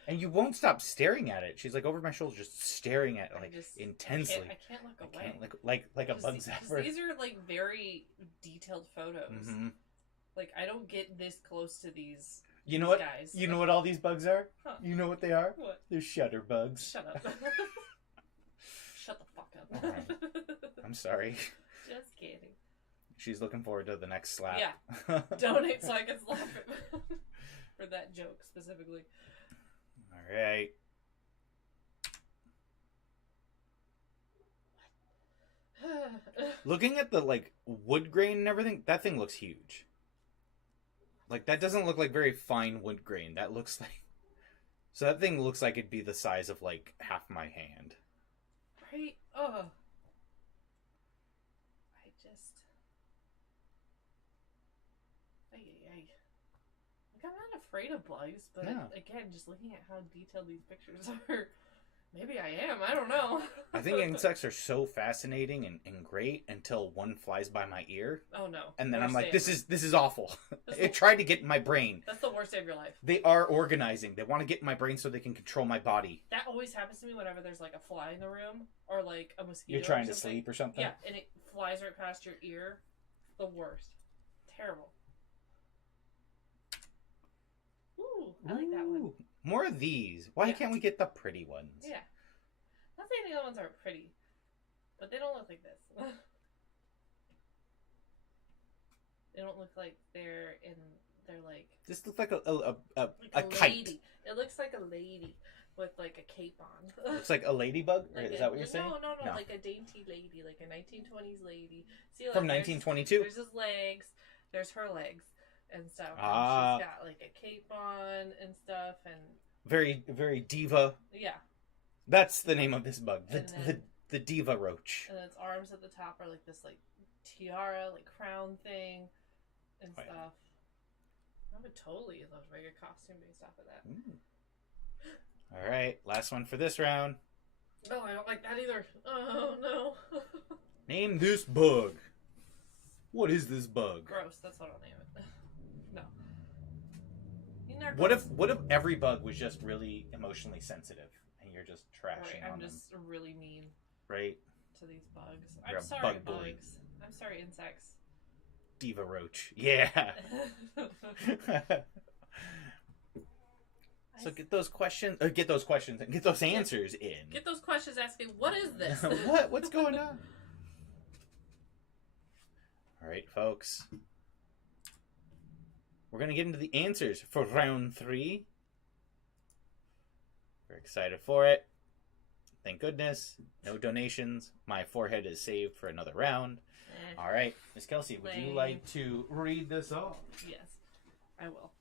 And you won't stop staring at it. She's like over my shoulder, just staring at it like intensely. I can't look away. I can't like a bug zapper. These are like very detailed photos. Mm-hmm. Like I don't get this close to these. You know what? Guys. You know what all these bugs are? Huh. You know what they are? What? They're shutter bugs. Shut up. Shut the fuck up. All right. I'm sorry. Just kidding. She's looking forward to the next slap. Yeah. Donate so I can slap it. For that joke specifically. All right. Looking at the like wood grain and everything, that thing looks huge. Like that doesn't look like very fine wood grain. That looks like so that thing looks like it'd be the size of like half my hand. Right? Oh. I'm not afraid of bugs, but again, just looking at how detailed these pictures are, maybe I am. I don't know. I think insects are so fascinating and great until one flies by my ear. Oh no! And then I'm like, this is awful. It tried to get in my brain. That's the worst day of your life. They are organizing. They want to get in my brain so they can control my body. That always happens to me whenever there's like a fly in the room or like a mosquito. You're trying to sleep or something. Yeah, and it flies right past your ear. The worst. Terrible. Ooh, I like that one. More of these. Why can't we get the pretty ones? Yeah. Not saying the other ones aren't pretty, but they don't look like this. They don't look like they're like... This looks like a kite. Lady. It looks like a lady with like a cape on. Looks like a ladybug? Like is that what you're saying? No, like a dainty lady, like a 1920s lady. See, like, from 1922? There's his legs, there's her legs. And stuff. Ah. She's got like a cape on and stuff, and very, very diva. Yeah. That's the name of this bug. The diva roach. And its arms at the top are like this like tiara, like crown thing, and stuff. I would totally love to make a costume based off of that. All right, last one for this round. No, I don't like that either. Oh, no. Name this bug. What is this bug? Gross, that's what I'll name it. No. What if every bug was just really emotionally sensitive and you're just trashing on I'm them? just really mean. Right? To these bugs. You're I'm a sorry, bug bully. bugs. I'm sorry, insects. Diva roach. Yeah. So get those questions and get those answers in. Get those questions asking, what is this? What's going on? All right, folks. We're going to get into the answers for round 3. We're excited for it. Thank goodness. No donations. My forehead is saved for another round. All right. Miss Kelsey, would you like to read this off? Yes, I will.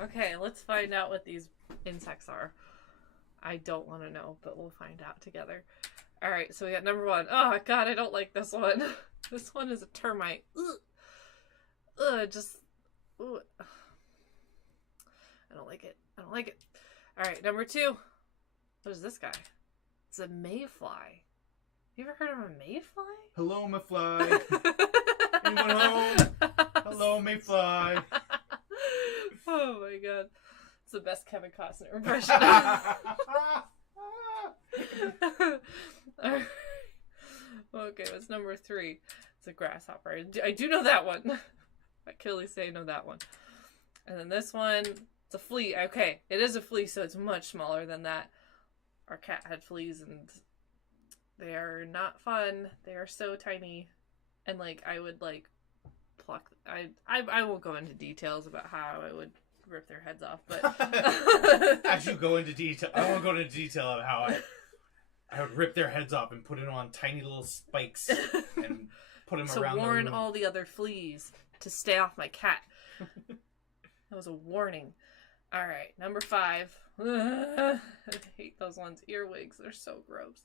Okay, let's find out what these insects are. I don't want to know, but we'll find out together. All right, so we got number 1. Oh, God, I don't like this one. This one is a termite. Ugh, just... Ooh. I don't like it. I don't like it. All right, number 2. What is this guy? It's a mayfly. You ever heard of a mayfly? Hello, Mayfly. Anyone home? Hello, Mayfly. Oh my god. It's the best Kevin Costner impression. Alright. Okay, what's number 3? It's a grasshopper. I do know that one. I can only say I know that one. And then this one, it's a flea. Okay, it is a flea, so it's much smaller than that. Our cat had fleas, and they are not fun. They are so tiny. And, like, I would, like, pluck... I won't go into details about how I would rip their heads off, but... As you go into detail, I won't go into detail of how I would rip their heads off and put it on tiny little spikes and put them around to warn the room. all the other fleas to stay off my cat. That was a warning. All right, number 5. I hate those ones. Earwigs. They're so gross.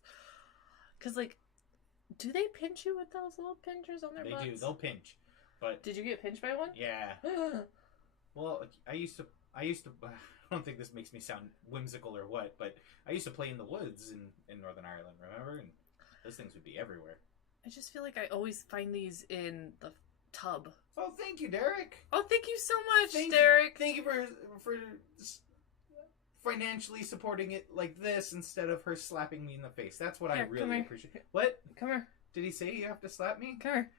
Because, like, do they pinch you with those little pinchers on their butts? They do. They'll pinch. But did you get pinched by one? Yeah. Well, I used to. I don't think this makes me sound whimsical or what, but I used to play in the woods in Northern Ireland. Remember? And those things would be everywhere. I just feel like I always find these in the tub. Oh, thank you, Derek. Oh, thank you so much, Derek. Thank you for financially supporting it like this instead of her slapping me in the face. That's what I really appreciate. What? Come here. Did he say you have to slap me? Come here.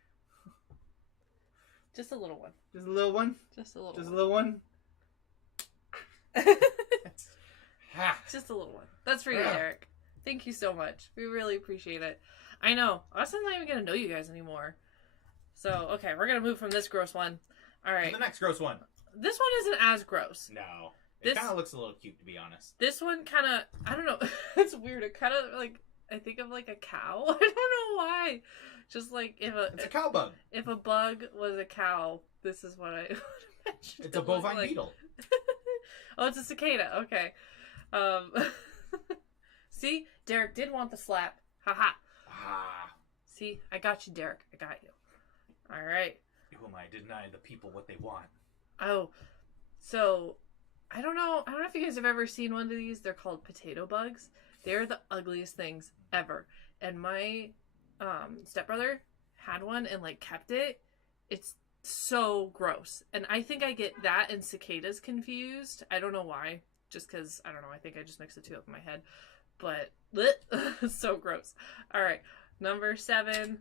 Just a little one. Just a little one? Just a little Just one. a little one? Just a little one. That's for you, Derek. Thank you so much. We really appreciate it. I know. Austin's not even going to know you guys anymore. So, okay, we're going to move from this gross one. All right. The next gross one. This one isn't as gross. No. It kind of looks a little cute, to be honest. This one kind of, I don't know. It's weird. It kind of, like, I think of, like, a cow. I don't know why. Just, like, It's a cow bug. If a bug was a cow, this is what I would imagine. It's a bovine beetle. Oh, it's a cicada. Okay. See? Derek did want the slap. Haha. Ah. See? I got you, Derek. I got you. All right. Who am I to deny the people what they want? Oh, so I don't know if you guys have ever seen one of these. They're called potato bugs. They're the ugliest things ever. And my stepbrother had one and, like, kept it. It's so gross. And I think I get that and cicadas confused. I don't know why. Just because, I don't know. I think I just mixed the two up in my head. But, so gross. All right. Number 7.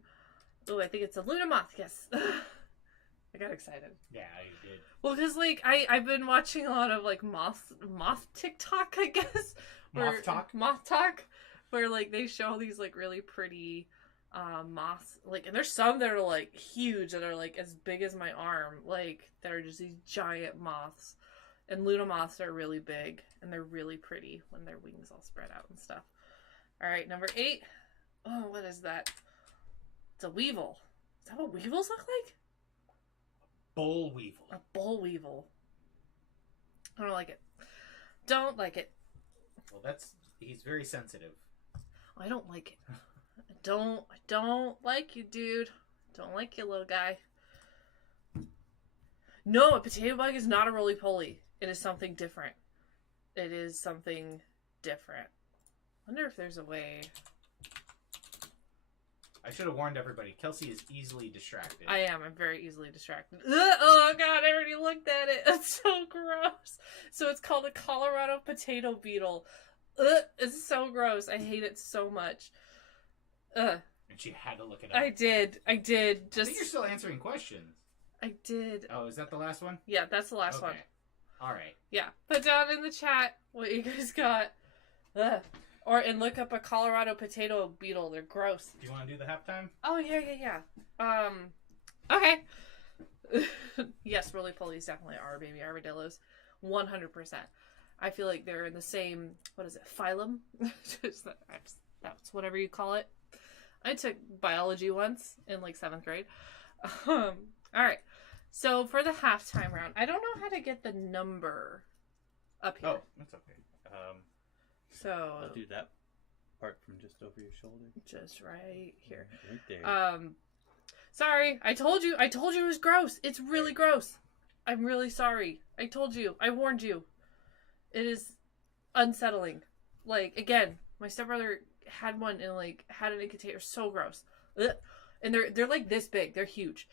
Oh, I think it's a Luna moth. Yes. I got excited. Yeah, you did. Well, because, like, I've been watching a lot of, like, moth TikTok, I guess. Moth talk. Where, like, they show these, like, really pretty moths. Like, and there's some that are, like, huge, that are, like, as big as my arm. Like, that are just these giant moths. And Luna moths are really big. And they're really pretty when their wings all spread out and stuff. All right, number 8. Oh, what is that? It's a weevil. Is that what weevils look like? Boll weevil. A boll weevil. I don't like it. Don't like it. Well, he's very sensitive. I don't like it. I don't like you, dude. Don't like you, little guy. No, a potato bug is not a roly-poly. It is something different. it is something different. I wonder if there's a way. I should have warned everybody. Kelsey is easily distracted. I am. I'm very easily distracted. Oh, God, I already looked at it. It's so gross. So it's called a Colorado potato beetle. It's so gross. I hate it so much. And she had to look it up. I did. I think you're still answering questions. I did. Oh, is that the last one? Yeah, that's the last one. All right. Yeah. Put down in the chat what you guys got. And look up a Colorado potato beetle. They're gross. Do you want to do the halftime? Oh, yeah. Okay. Yes, roly-polies definitely are baby armadillos. 100%. I feel like they're in the same, phylum? That's whatever you call it. I took biology once in, 7th grade. Alright. So, for the halftime round, I don't know how to get the number up here. Oh, that's okay. So I'll do that part from just over your shoulder. Just right here. Right there. Sorry. I told you it was gross. It's really gross. I'm really sorry. I told you. I warned you. It is unsettling. Again, my stepbrother had one and had it in a container. So gross. Ugh. And they're this big. They're huge.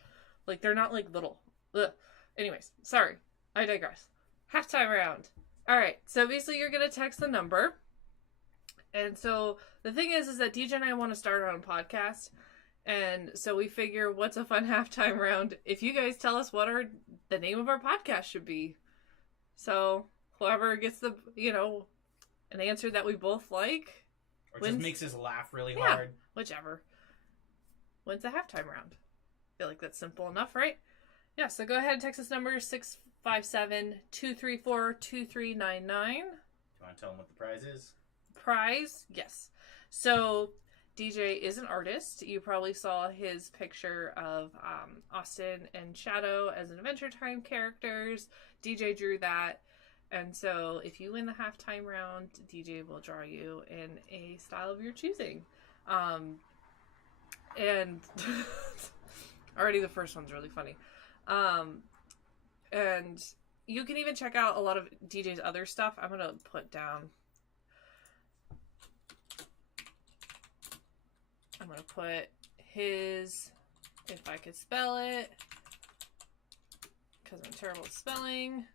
They're not little. Ugh. Anyways, sorry. I digress. Halftime round. All right. So basically, you're gonna text the number. And so the thing is that DJ and I want to start on a podcast. And so we figure, what's a fun halftime round if you guys tell us what the name of our podcast should be. So whoever gets an answer that we both like. Or wins. just makes us laugh really hard. Whichever. Wins the halftime round. I feel like that's simple enough, right? Yeah, so go ahead and text this number 657-234-2399. Do you want to tell them what the prize is? Prize? Yes. So DJ is an artist. You probably saw his picture of Austin and Shadow as an Adventure Time characters. DJ drew that. And so if you win the halftime round, DJ will draw you in a style of your choosing. And already the first one's really funny. And you can even check out a lot of DJ's other stuff. I'm going to put down... I'm going to put his, if I could spell it, because I'm terrible at spelling.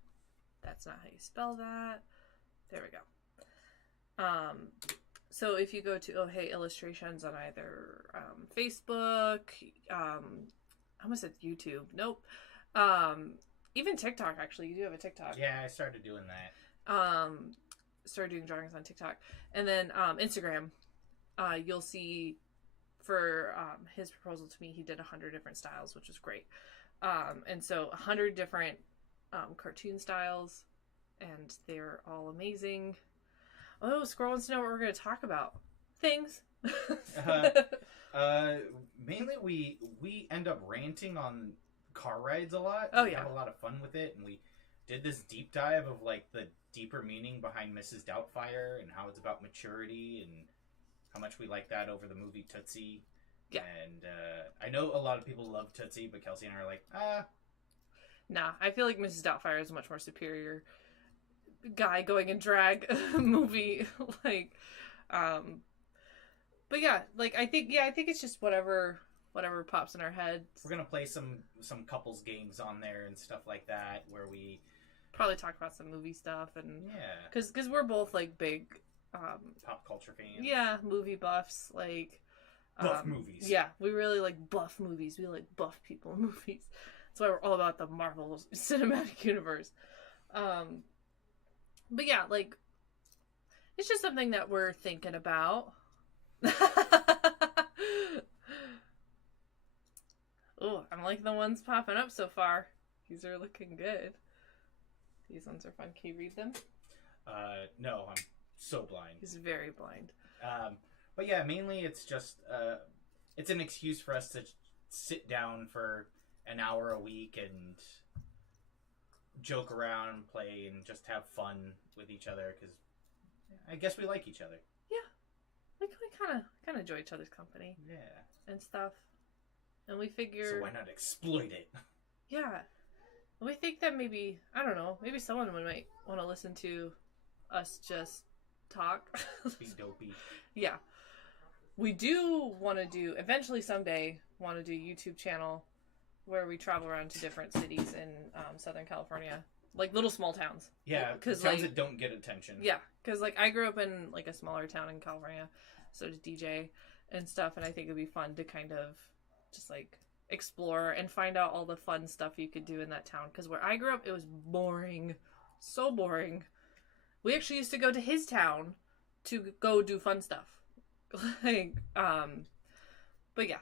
That's not how you spell that. There we go. So if you go to Oh Hey Illustrations on either Facebook, I almost said YouTube. Nope. Even TikTok, actually. You do have a TikTok. Yeah, I started doing that. Started doing drawings on TikTok. And then Instagram, you'll see... For his proposal to me, he did 100 different styles, which was great. And so 100 different cartoon styles, and they're all amazing. Oh, Squirrel wants to know what we're going to talk about. Things. Mainly, we end up ranting on car rides a lot. Oh, we yeah. have a lot of fun with it, and we did this deep dive of the deeper meaning behind Mrs. Doubtfire and how it's about maturity and how much we like that over the movie Tootsie. Yeah. And I know a lot of people love Tootsie, but Kelsey and I are like, Nah, I feel like Mrs. Doubtfire is a much more superior guy going in drag movie. But yeah, I think it's just whatever pops in our heads. We're gonna play some couples games on there and stuff like that, where we probably talk about some movie stuff and yeah, because we're both big pop culture fans. Yeah, movie buffs, buff movies. Yeah, we really like buff movies. We like buff people in movies. That's why we're all about the Marvel Cinematic Universe. But yeah, it's just something that we're thinking about. Oh, I'm liking the ones popping up so far. These are looking good. These ones are fun. Can you read them? No, I'm so blind. He's very blind. But yeah, mainly it's just it's an excuse for us to sit down for an hour a week and joke around, play, and just have fun with each other, because I guess we like each other. Yeah, we kind of enjoy each other's company. Yeah, and stuff, and we figure. So why not exploit it? Yeah, we think that maybe, I don't know, maybe someone might want to listen to us just talk. Be dopey. Yeah. We do want to do, eventually someday, want to do a YouTube channel where we travel around to different cities in Southern California. Like little small towns. Yeah, because towns that don't get attention. Yeah, because like I grew up in like a smaller town in California, so did DJ and stuff, and I think it'd be fun to kind of just like explore and find out all the fun stuff you could do in that town. Because where I grew up, it was boring, so boring. We actually used to go to his town to go do fun stuff, like but yeah.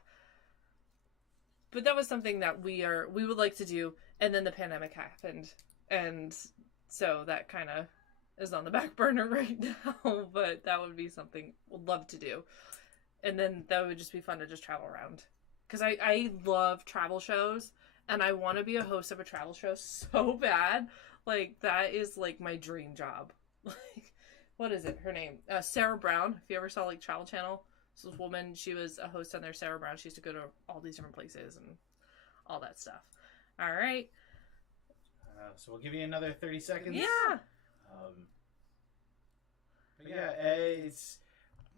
But that was something that we would like to do, and then the pandemic happened. And so that kind of is on the back burner right now, but that would be something we'd love to do. And then that would just be fun to just travel around. Because I love travel shows, and I want to be a host of a travel show so bad. Like, that is, like, my dream job. Like, what is it? Her name? Sarah Brown. If you ever saw, like, Travel Channel, this woman, she was a host on there, Sarah Brown. She used to go to all these different places and all that stuff. All right. So we'll give you another 30 seconds. Yeah. But yeah, it's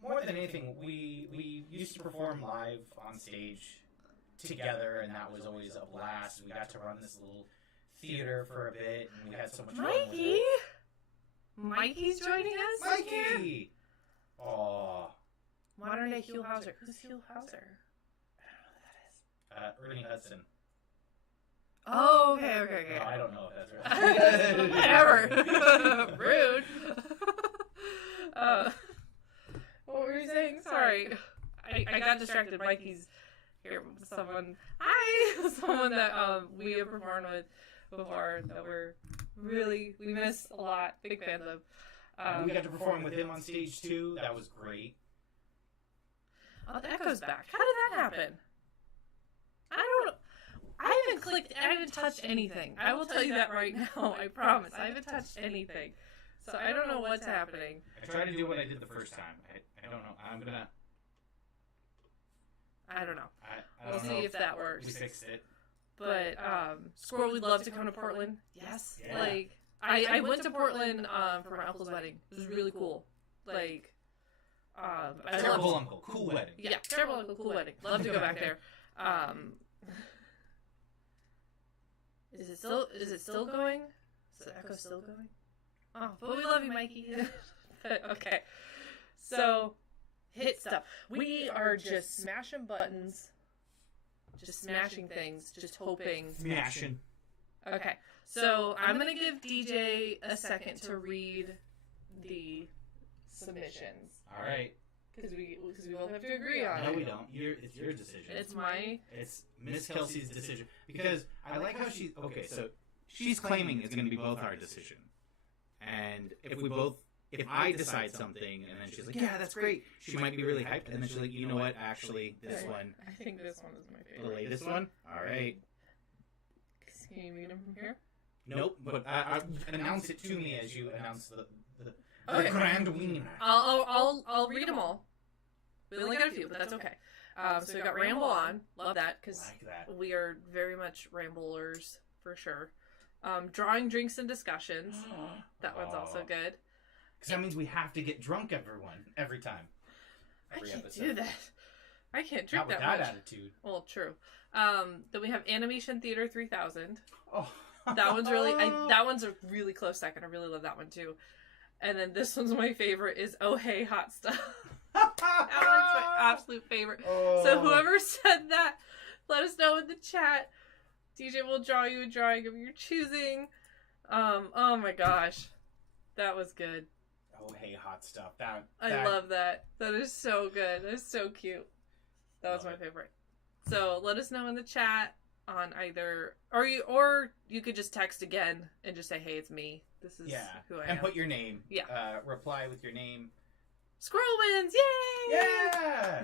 more than anything, we used to perform live on stage together, and that was always a blast. We got to run this little theater for a bit, and we had so much fun with it. Mikey's joining us? Mikey! Aww. Modern day Hugh Hauser. Who's Hugh Hauser? I don't know who that is. Ernie Hudson. Oh, okay. No, I don't know if that's right. Whatever. Rude. What were you saying? Sorry. I got distracted. Mikey's here with someone. Hi! Someone that we have performed with before that we miss a lot. Big fans of. We got to perform with him on stage too. That was great. Oh, the echo's back. How did that happen? I don't know. I haven't touched anything. I will tell you that right now. I promise. I haven't touched anything. So I don't know what's happening. I tried to do what I did the first time. I don't know. I don't know. I We'll don't see know if that works. We fixed it. But Squirrel, we'd love to come to Portland. Yes. Yeah. Like I went to Portland for my uncle's wedding. It was really cool. Like Terrible uncle, cool wedding. Yeah, terrible uncle, cool wedding. Love to go back there. Is it still going? Is the echo still going? Oh, but we love you, Mikey. Okay. So, hit stuff. We are just smashing buttons, just smashing things, just hoping. Smashing. Okay. So, I'm going to give DJ a second to read the submissions. All right. Because we both have to agree on it. No, we don't. It's your decision. It's Miss Kelsey's decision. Because I like how she's claiming it's going to be both our decision. And if I decide something and then she's like, yeah, that's great, she might be really hyped. And then she's like, you know what, actually, this one. I think this one is my favorite. The latest one? All right. Can you read them from here? Nope, but I announce it to me as you announce the grand winner. I'll read them all. We only got a few, but that's okay. So we got Ramble On. Love that, because we are very much ramblers, for sure. Drawing Drinks and Discussions. That one's also good. Because that means we have to get drunk, every time. I can't do that. I can't drink that much. Attitude. Well, true. Then we have Animation Theater 3000. Oh. That one's that one's a really close second. I really love that one, too. And then this one's my favorite is Oh Hey Hot Stuff. That one's my absolute favorite. Oh. So whoever said that, let us know in the chat. DJ will draw you a drawing of your choosing. Oh my gosh. That was good. Oh Hey Hot Stuff. I love that. That is so good. That is so cute. That was my favorite. So let us know in the chat on either or you could just text again and just say, hey, it's me. This is who I am. And put your name. Yeah. Reply with your name. Squirrel wins! Yay! Yeah!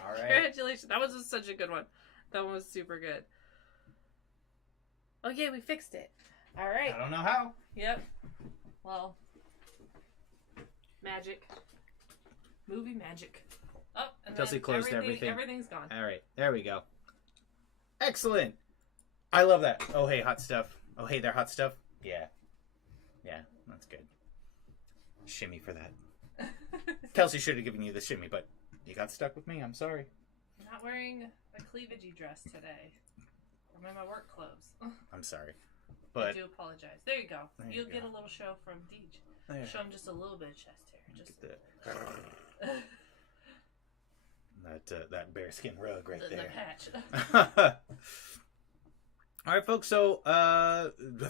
All right. Congratulations. That was such a good one. That one was super good. Oh, yeah, we fixed it. All right. I don't know how. Yep. Well, magic. Movie magic. Oh, and Kelsey closed everything. Everything's gone. All right. There we go. Excellent. I love that. Oh, hey, hot stuff. Oh, hey, there, hot stuff. Yeah. Yeah, that's good. shimmy for that. Kelsey should have given you the shimmy, but you got stuck with me. I'm sorry. I'm not wearing a cleavagey dress today. I'm in my work clothes. I'm sorry. But I do apologize. There you go. There You'll you get go. a little show from Deej. There. Show him just a little bit of chest hair. Just that bearskin rug right the there. patch. All right, folks. So,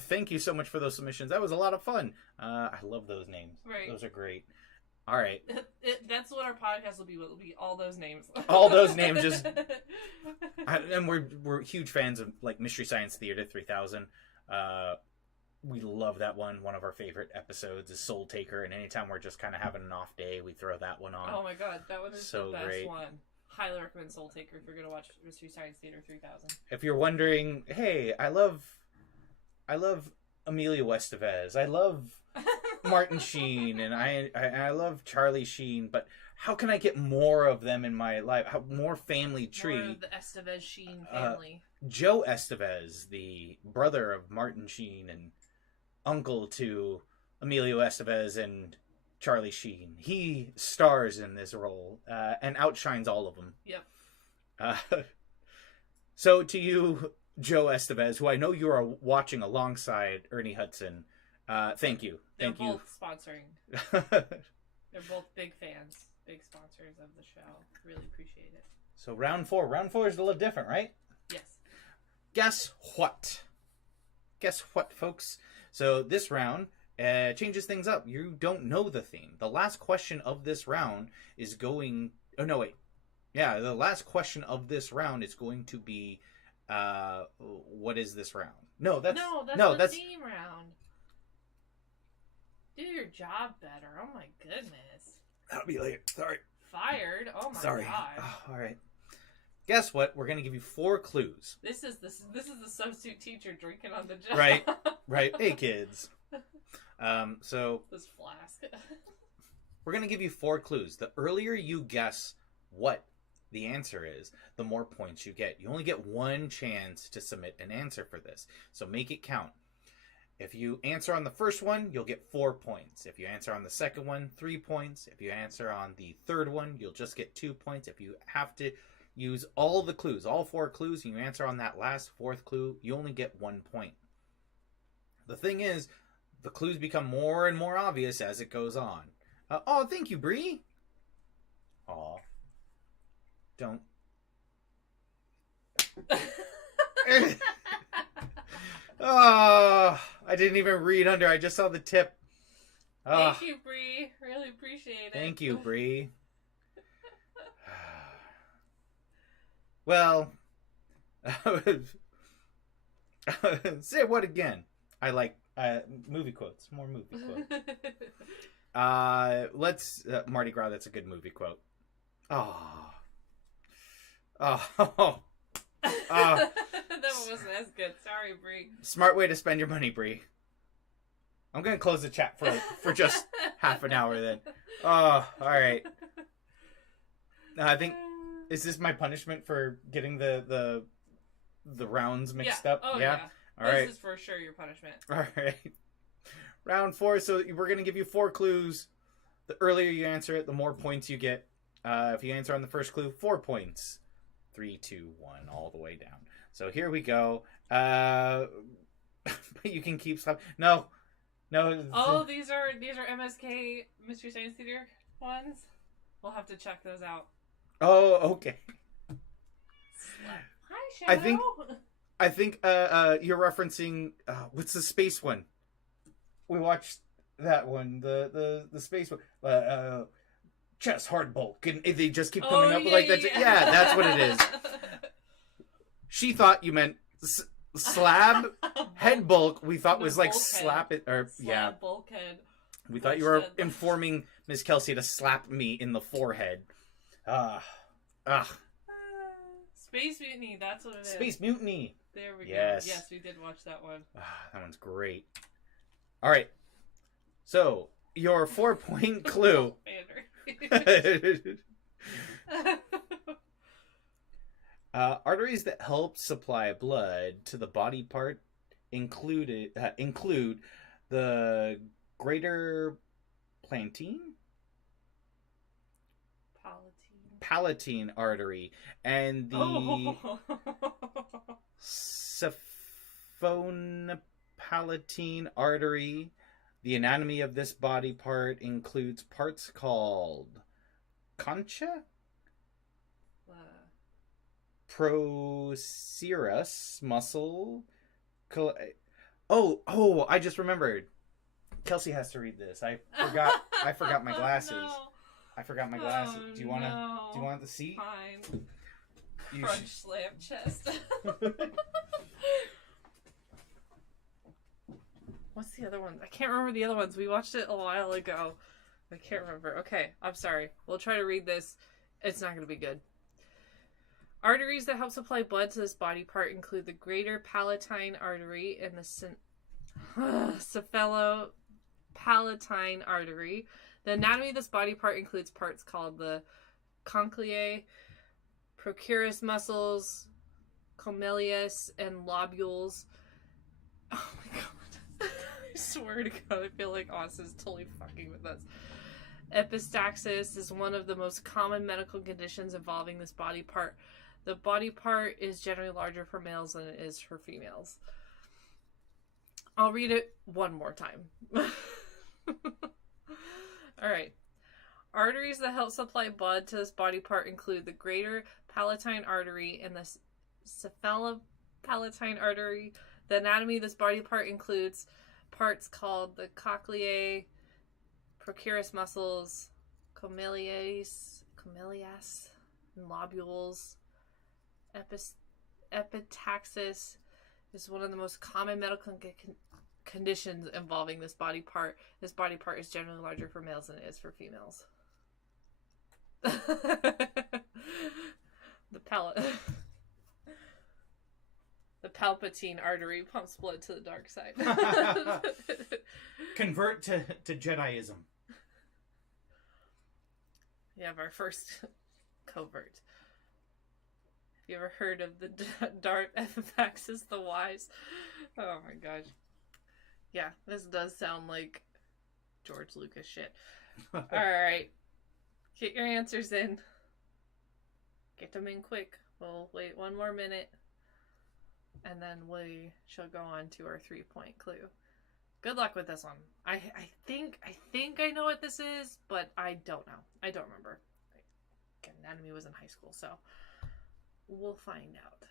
thank you so much for those submissions. That was a lot of fun. I love those names. Right. Those are great. All right. That's what our podcast will be. Will be all those names. All those names. Just, and we're huge fans of like Mystery Science Theater 3000. We love that one. One of our favorite episodes is Soul Taker, and anytime we're just kind of having an off day, we throw that one on. Oh my god, that one is So the best great. one. Highly recommend Soul Taker if you're gonna watch Mystery Science Theater 3000. If you're wondering, hey, I love Emilio Estevez. I love Martin Sheen, and I love Charlie Sheen, but how can I get more of them in my life? More family tree? More of the Estevez Sheen family. Joe Estevez, the brother of Martin Sheen and uncle to Emilio Estevez and Charlie Sheen. He stars in this role and outshines all of them. Yep. So to you, Joe Estevez, who I know you are watching alongside Ernie Hudson, thank you. They're Thank you. both sponsoring. They're both big fans, big sponsors of the show. Really appreciate it. So round four. Round four is a little different, right? Yes. Guess what? Guess what, folks? So this round changes things up. You don't know the theme. The last question of this round is going... Oh, no, wait. Yeah, the last question of this round is going to be... what is this round? No, that's the theme round. Do your job better. Oh my goodness. That'll be later. Sorry. Fired. Oh my Sorry. god. Oh, all right. Guess what? We're going to give you 4 clues. This is the substitute teacher drinking on the job. Right. Right. Hey, kids. So This flask. we're going to give you 4 clues. The earlier you guess what the answer is, the more points you get. You only get 1 chance to submit an answer for this. So make it count. If you answer on the first one, you'll get 4 points. If you answer on the second one, 3 points. If you answer on the third one, you'll just get 2 points. If you have to use all the clues, all 4 clues, and you answer on that last 4th clue, you only get 1 point. The thing is, the clues become more and more obvious as it goes on. Oh, thank you, Bree. Aw. Don't. Oh, I didn't even read under. I just saw the tip. Oh, Thank you, Bree. Really appreciate it. thank you, Bree. Well, say what again? I like movie quotes. More movie quotes. Let's Mardi Gras. That's a good movie quote. Oh. That one wasn't as good. Sorry, Bree. Smart way to spend your money, Bree. I'm gonna close the chat for just half an hour then. Oh, all right. I think is this my punishment for getting the rounds mixed up? Oh, yeah. All right. This is for sure your punishment. All right. Round 4. So we're going to give you 4 clues. The earlier you answer it, the more points you get. If you answer on the first clue, 4 points. 3, 2, 1, all the way down. So here we go. You can keep stuff. No. Oh, these are MSK Mystery Science Theater ones. We'll have to check those out. Oh, okay. Hi, Shadow. I think you're referencing what's the space one? We watched that one, the space one. Chest hard bulk, and they just keep coming up like that. Yeah, that's what it is. She thought you meant slab head bulk. We thought was like bulkhead. slap it or Slab bulkhead. We thought you were informing Miss Kelsey to slap me in the forehead. Space Mutiny, that's what it is. Space Mutiny. There we Yes. go. Yes, we did watch that one. That one's great. All right. So, your 4-point clue. Arteries that help supply blood to the body part include the greater Plantain? Palatine. Palatine artery. And the Siphonopalatin artery. The anatomy of this body part includes parts called concha, procerus muscle. I just remembered. Kelsey has to read this. I forgot my glasses. No. I forgot my glasses. Do you want the seat? Fine. You Crunch slam chest. What's the other one? I can't remember the other ones. We watched it a while ago. I can't remember. Okay, I'm sorry. We'll try to read this. It's not going to be good. Arteries that help supply blood to this body part include the greater palatine artery and the cephalopalatine artery. The anatomy of this body part includes parts called the conchylia, procurus muscles, comellius, and lobules. Oh my god. I swear to God, I feel like Oz is totally fucking with us. Epistaxis is one of the most common medical conditions involving this body part. The body part is generally larger for males than it is for females. I'll read it one more time. Alright. Arteries that help supply blood to this body part include the greater palatine artery and the cephalopalatine artery. The anatomy of this body part includes parts called the cochleae, procurus muscles, comellias, and lobules. Epitaxis is one of the most common medical conditions involving this body part. This body part is generally larger for males than it is for females. The Palpatine artery pumps blood to the dark side. Convert to Jediism. We have our first covert. Have you ever heard of the Darth Epifaxis the Wise? Oh my gosh. Yeah, this does sound like George Lucas shit. Alright. Get your answers in. Get them in quick. We'll wait one more minute. And then we shall go on to our 3-point clue. Good luck with this one. I think I know what this is, but I don't know. I don't remember. Anatomy was in high school, so we'll find out.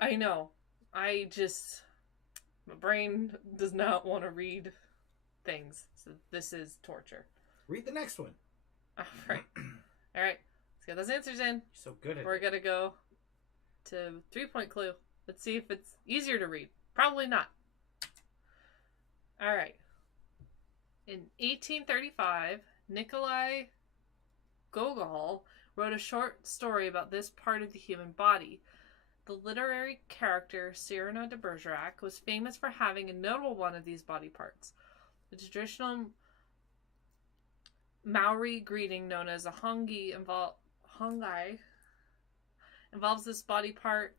I know. My brain does not want to read things, so this is torture. Read the next one. All right. Let's get those answers in. You're so good at it. We're gonna go to 3-point clue. Let's see if it's easier to read. Probably not. All right. In 1835, Nikolai Gogol wrote a short story about this part of the human body. The literary character Cyrano de Bergerac was famous for having a notable one of these body parts. The traditional Maori greeting known as a hongi involves this body part.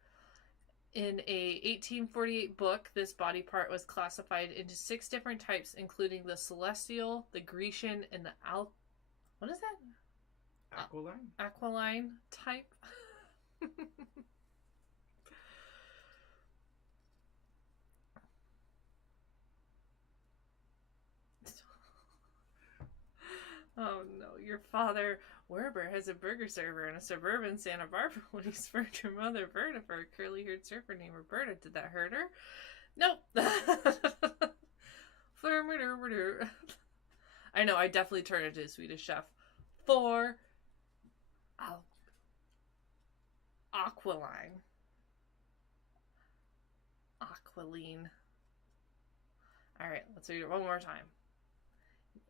In a 1848 book, this body part was classified into 6 different types, including the celestial, the Grecian, and the what is that? Aquiline type. Oh no, your father Werber has a burger server in a suburban Santa Barbara when he spurred your mother Berta for a curly-haired surfer named Roberta. Did that hurt her? Nope. I know, I definitely turned into a Swedish chef. For Aquiline. Alright, let's read it one more time.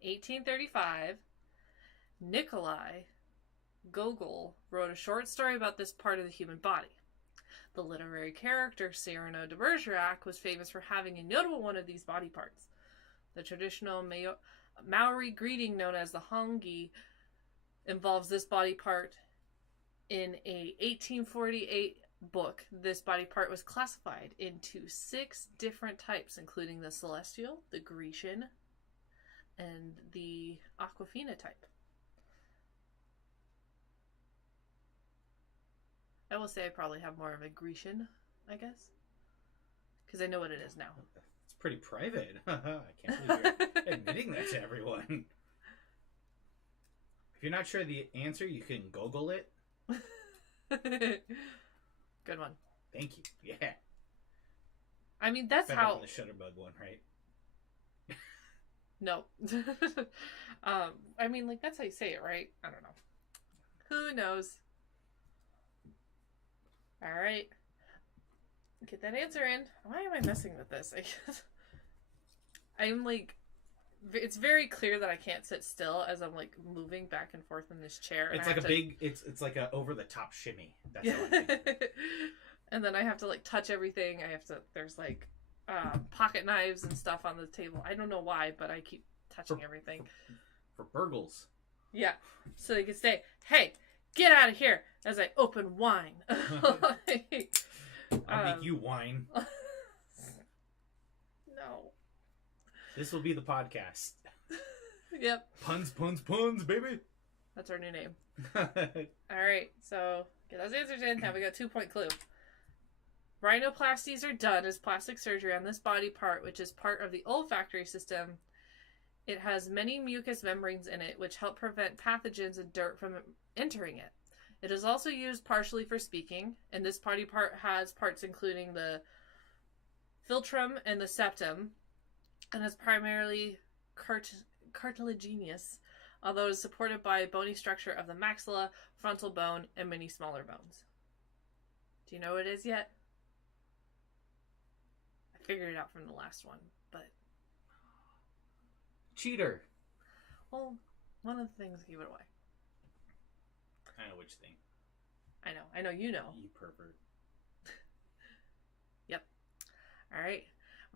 1835, Nikolai Gogol wrote a short story about this part of the human body. The literary character Cyrano de Bergerac was famous for having a notable one of these body parts. The traditional Maori greeting known as the hongi involves this body part. In a 1848 book, this body part was classified into 6 different types, including the celestial, the Grecian, and the Aquafina type. I will say I probably have more of a Grecian, I guess. Because I know what it is now. It's pretty private. I can't believe you're admitting that to everyone. If you're not sure the answer, you can Google it. Good one. Thank you. Yeah. I mean, that's better how... than the Shutterbug one, right? No. I mean, like, that's how you say it, right? I don't know. Who knows? All right. Get that answer in. Why am I messing with this? I'm like... It's very clear that I can't sit still as I'm, like, moving back and forth in this chair. It's like a big... It's like a over-the-top shimmy. That's how I think. And then I have to, like, touch everything. I have to... There's, like... pocket knives and stuff on the table. I don't know why, but I keep touching everything. For burgles. Yeah. So they can say, hey, get out of here as I open wine. I'll make you wine. No. This will be the podcast. Yep. Puns, puns, puns, baby. That's our new name. Alright, so get those answers in. Now we got 2-point clue. Rhinoplasties are done as plastic surgery on this body part, which is part of the olfactory system. It has many mucous membranes in it, which help prevent pathogens and dirt from entering it. It is also used partially for speaking, and this body part has parts including the philtrum and the septum, and is primarily cartilaginous, although it is supported by a bony structure of the maxilla, frontal bone, and many smaller bones. Do you know what it is yet? Figured it out from the last one, but cheater. Well, one of the things gave it away. I know which thing. I know you know. You pervert. Yep. Alright.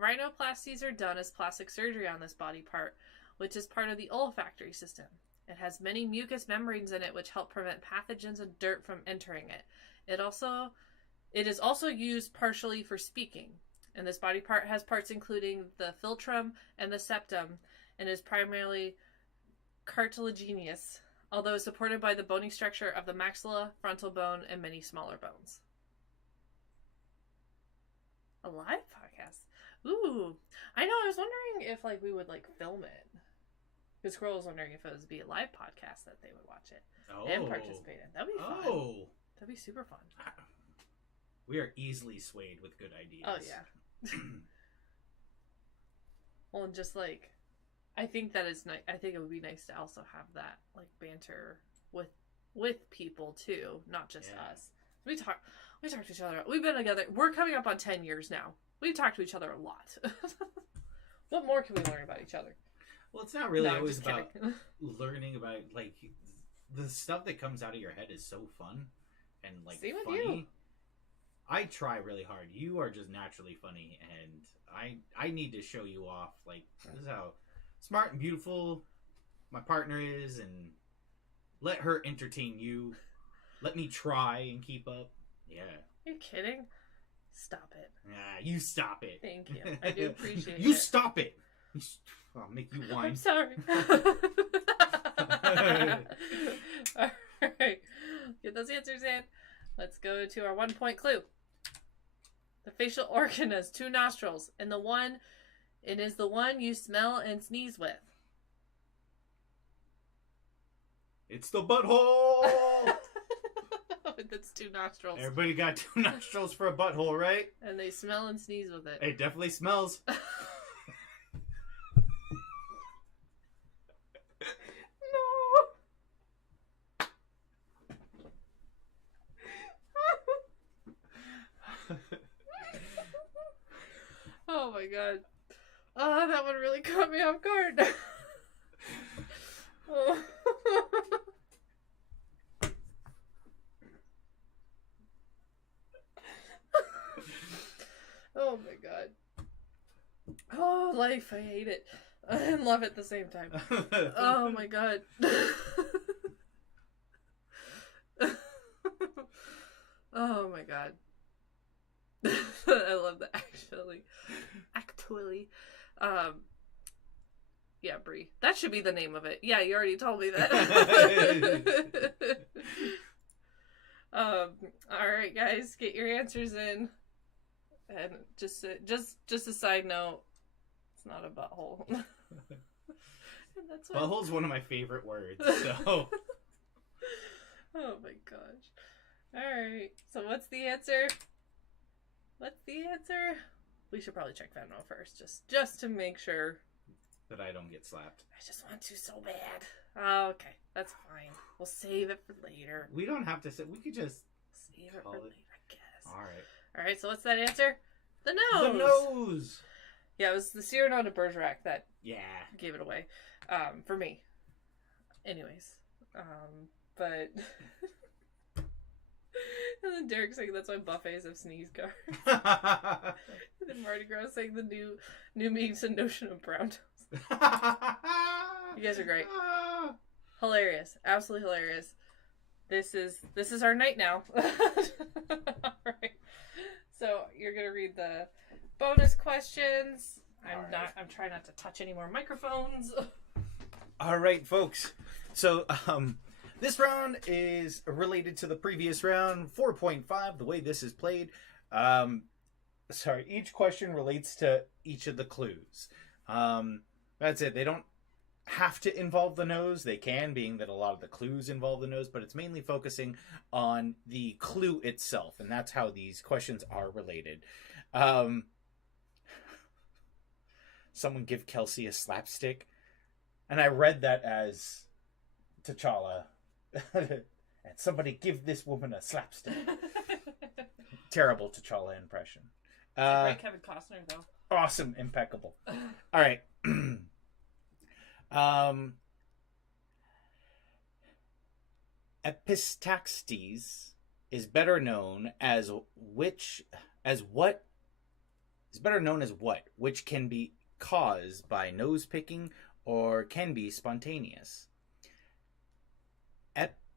Rhinoplasties are done as plastic surgery on this body part, which is part of the olfactory system. It has many mucous membranes in it which help prevent pathogens and dirt from entering it. It is also used partially for speaking. And this body part has parts including the philtrum and the septum, and is primarily cartilaginous, although it's supported by the bony structure of the maxilla, frontal bone, and many smaller bones. A live podcast? Ooh. I know, I was wondering if we would film it. Because Squirrel was wondering if it would be a live podcast that they would watch it and participate in. That'd be fun. Oh. That'd be super fun. We are easily swayed with good ideas. Oh, yeah. Well, and just I think that is nice. I think it would be nice to also have that banter with people too, not just us. We talk to each other. We've been together. We're coming up on 10 years now. We've talked to each other a lot. What more can we learn about each other? Well, it's not really always about learning about the stuff that comes out of your head is so fun and Same funny. With you. I try really hard. You are just naturally funny, and I need to show you off. This is how smart and beautiful my partner is, and let her entertain you. Let me try and keep up. Yeah. Are you kidding? Stop it. You stop it. Thank you. I do appreciate it. You stop it. I'll make you whine. I'm sorry. All right. Get those answers in. Let's go to our 1-point clue. The facial organ has 2 nostrils, and it is the one you smell and sneeze with. It's the butthole! That's 2 nostrils. Everybody got 2 nostrils for a butthole, right? And they smell and sneeze with it. It definitely smells. Oh my god. Oh, that one really caught me off guard. Oh. Oh my god. Oh, life. I hate it. And love it at the same time. Oh my god. Oh my god. I love that actually. Yeah, Brie. That should be the name of it. Yeah, you already told me that. Alright, guys, get your answers in. And just a side note, it's not a butthole. That's butthole's one of my favorite words, so... Oh my gosh. Alright, so what's the answer? What's the answer? We should probably check Venmo first, just to make sure that I don't get slapped. I just want to so bad. Oh, okay, that's fine. We'll save it for later. We don't have to say. We could just save it for later, I guess. All right. So what's that answer? The nose. The nose. Yeah, it was the Cyrano de Bergerac that gave it away, for me. Anyways, but. And then Derek saying that's why buffets have sneeze guards. And then Mardi Gras saying the new memes and notion of brown toast. You guys are great. Hilarious. Absolutely hilarious. This is our night now. Alright. So you're gonna read the bonus questions. I'm trying not to touch any more microphones. Alright, folks. So this round is related to the previous round, 4.5, the way this is played. Each question relates to each of the clues. That's it. They don't have to involve the nose. They can, being that a lot of the clues involve the nose, but it's mainly focusing on the clue itself, and that's how these questions are related. Someone give Kelsey a slapstick, and I read that as T'Challa. And somebody give this woman a slapstick. Terrible T'Challa impression. Great Kevin Costner, though. Awesome, impeccable. All right. Epistaxis is better known as which can be caused by nose picking or can be spontaneous.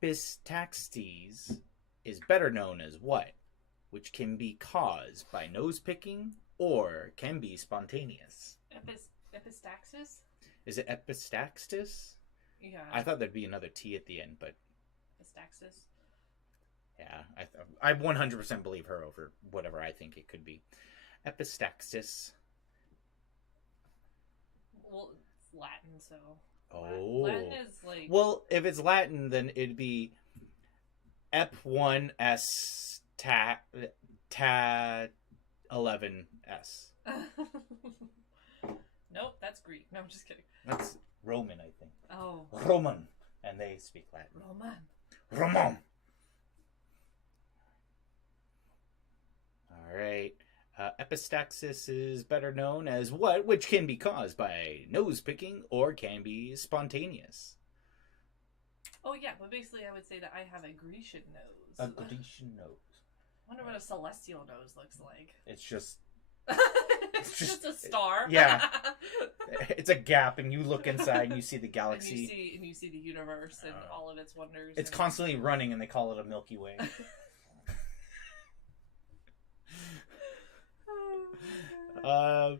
Epistaxis is better known as what, which can be caused by nose picking or can be spontaneous. Epistaxis? Is it epistaxis? Yeah. I thought there'd be another T at the end, but... Epistaxis? Yeah, I 100% believe her over whatever I think it could be. Epistaxis. Well, it's Latin, so... Oh. Latin is like... Well, if it's Latin, then it'd be Ep1S ta 11S. Nope, that's Greek. No, I'm just kidding. That's Roman, I think. Oh. Roman. And they speak Latin. Roman. All right. Epistaxis is better known as what, which can be caused by nose picking or can be spontaneous. Oh, yeah, but basically I would say that I have a Grecian nose. A Grecian nose. I wonder what a celestial nose looks like. It's just... it's just a star. Yeah. It's a gap, and you look inside and you see the galaxy. And you see the universe and all of its wonders. It's constantly running, and they call it a Milky Way. All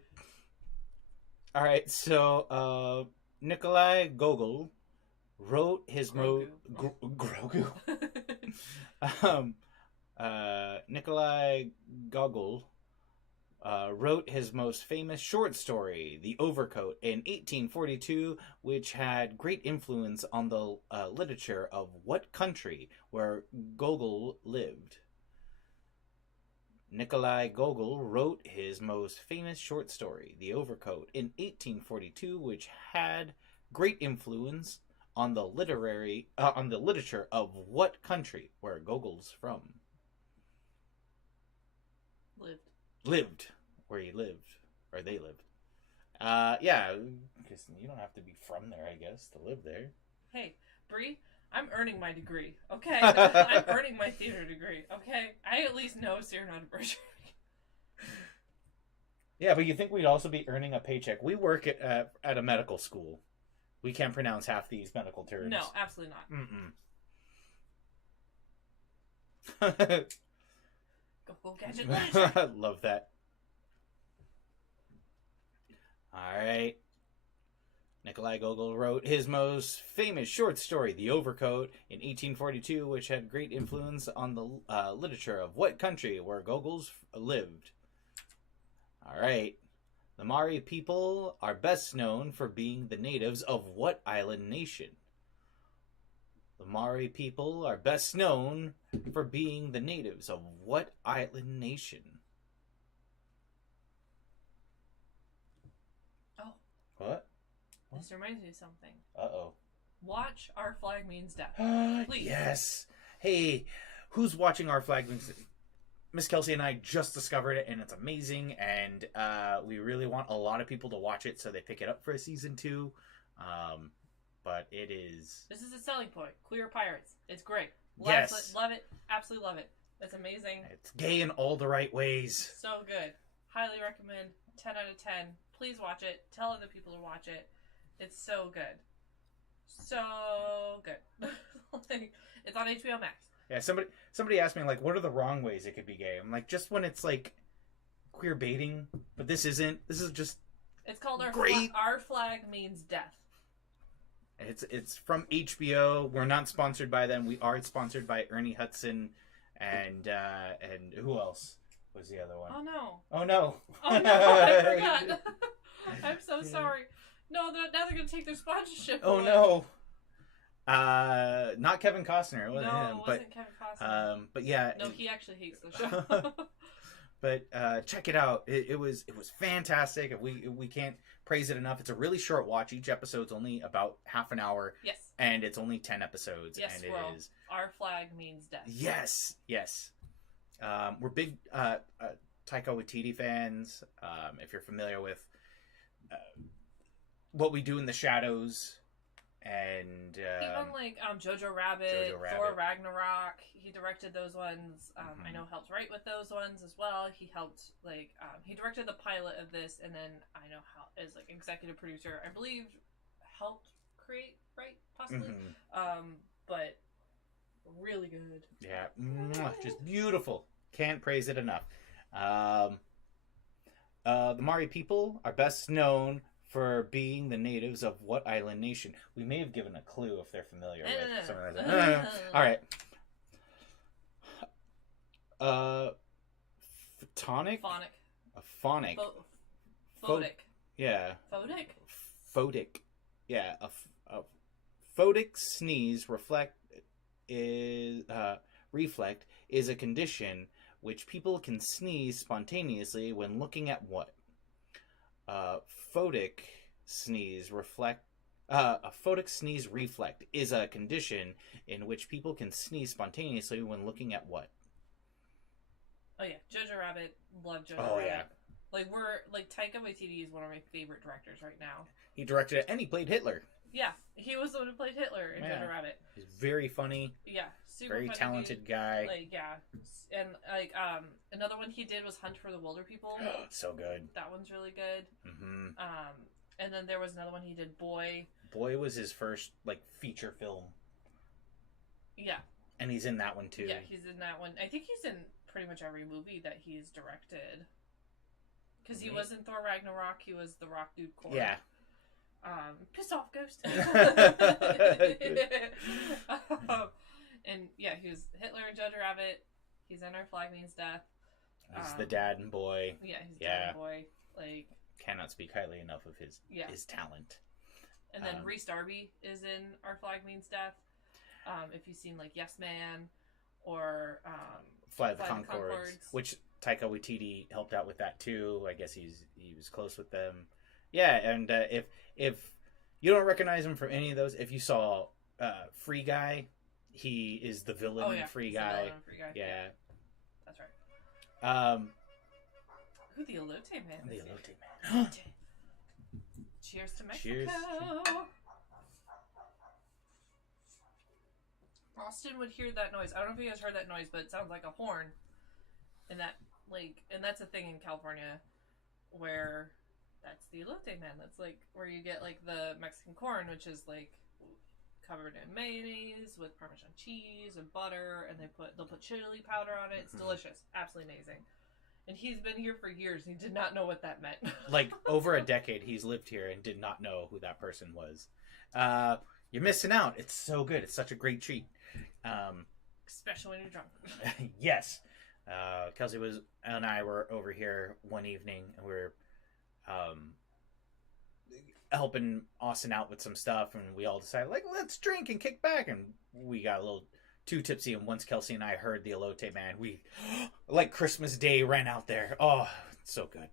right, so Nikolai Gogol wrote his Grogu. Nikolai Gogol wrote his most famous short story, The Overcoat, in 1842, which had great influence on the literature of what country where Gogol lived? Nikolai Gogol wrote his most famous short story, The Overcoat, in 1842, which had great influence on the literature of what country where Gogol's from? Lived. Where he lived. Or they lived. Yeah, because you don't have to be from there, I guess, to live there. Hey, Bree, I'm earning my degree, okay? I'm earning my theater degree, okay? I at least know Cyrano de Bergerac. Yeah, but you think we'd also be earning a paycheck. We work at a medical school. We can't pronounce half these medical terms. No, absolutely not. Go gadget literature. Love that. All right. Nikolai Gogol wrote his most famous short story, The Overcoat, in 1842, which had great influence on the literature of what country where Gogols lived? All right. The Maori people are best known for being the natives of what island nation? The Maori people are best known for being the natives of what island nation? Oh. What? This reminds me of something. Uh-oh. Watch Our Flag Means Death. Please. Yes. Hey, who's watching Our Flag Means Death? Miss Kelsey and I just discovered it, and it's amazing, and we really want a lot of people to watch it so they pick it up for a season 2. But it is... This is a selling point. Queer pirates. It's great. Yes. Love it. Absolutely love it. It's amazing. It's gay in all the right ways. So good. Highly recommend. 10 out of 10. Please watch it. Tell other people to watch it. It's so good. So good. Like, it's on HBO Max. Yeah, somebody asked me, like, what are the wrong ways it could be gay? I'm like, just when it's, like, queer baiting. But this isn't. This is just... It's called great. Our Flag Means Death. It's from HBO. We're not sponsored by them. We are sponsored by Ernie Hudson and who else was the other one? Oh, no. Oh, no. Oh, no. I forgot. I'm so sorry. No, now they're going to take their sponsorship Oh, away. no. Not Kevin Costner. It wasn't him. It wasn't Kevin Costner. But yeah. No, he actually hates the show. But check it out. It was fantastic. We can't praise it enough. It's a really short watch. Each episode's only about half an hour. Yes. And it's only 10 episodes. Yes, and it world. is. Our Flag Means Death. Yes. We're big Taika Waititi fans. If you're familiar with What We Do in the Shadows, and even like Jojo Rabbit, Thor Ragnarok, he directed those ones. I know helped write with those ones as well. He helped he directed the pilot of this, and then I know how as like executive producer, I believe helped create, right, possibly. But really good. Yeah, just beautiful. Can't praise it enough. The Maori people are best known for being the natives of what island nation? We may have given a clue if they're familiar with some of that. All right. Phonic? Phonic. Photic. Yeah. Photic? Photic. Yeah. A photic sneeze reflect is a condition which people can sneeze spontaneously when looking at what? Photic sneeze reflect. A photic sneeze reflect is a condition in which people can sneeze spontaneously when looking at what? Oh yeah, Jojo Rabbit. Love Jojo Rabbit. Yeah. Taika Waititi is one of my favorite directors right now. He directed it and he played Hitler. Yeah, he was the one who played Hitler in Jojo Rabbit. He's very funny. Yeah, super very funny talented guy. And another one he did was Hunt for the Wilder People. So good. That one's really good. Mm-hmm. And then there was another one he did, Boy. Boy was his first feature film. Yeah. And he's in that one too. Yeah, he's in that one. I think he's in pretty much every movie that he's directed. Because he was in Thor Ragnarok. He was the rock dude Korg. Yeah. Piss off, Ghost. And yeah, he was Hitler in Jojo Rabbit. He's in Our Flag Means Death. He's the dad and boy. Yeah, he's dad and boy. Cannot speak highly enough of his talent. And then Reese Darby is in Our Flag Means Death. If you've seen Yes Man or Flight of the Conchords, which Taika Waititi helped out with that too. I guess he was close with them. Yeah, and if you don't recognize him from any of those, if you saw Free Guy, he is the villain in Free Guy. Yeah. That's right. Ooh, the Elote Man. The Elote Man. Cheers to Mexico. Cheers. Austin would hear that noise. I don't know if you guys heard that noise, but it sounds like a horn. And that's a thing in California where that's the elote man. That's where you get the Mexican corn, which is covered in mayonnaise with Parmesan cheese and butter, and they'll put chili powder on it. It's delicious, absolutely amazing. And he's been here for years. He did not know what that meant. Like, over a decade, he's lived here and did not know who that person was. You're missing out. It's so good. It's such a great treat. Especially when you're drunk. Yes. Kelsey and I were over here one evening, and we were helping Austin out with some stuff, and we all decided, like, let's drink and kick back, and we got a little too tipsy, and once Kelsey and I heard the Elote Band, we, like Christmas Day, ran out there. Oh, so good.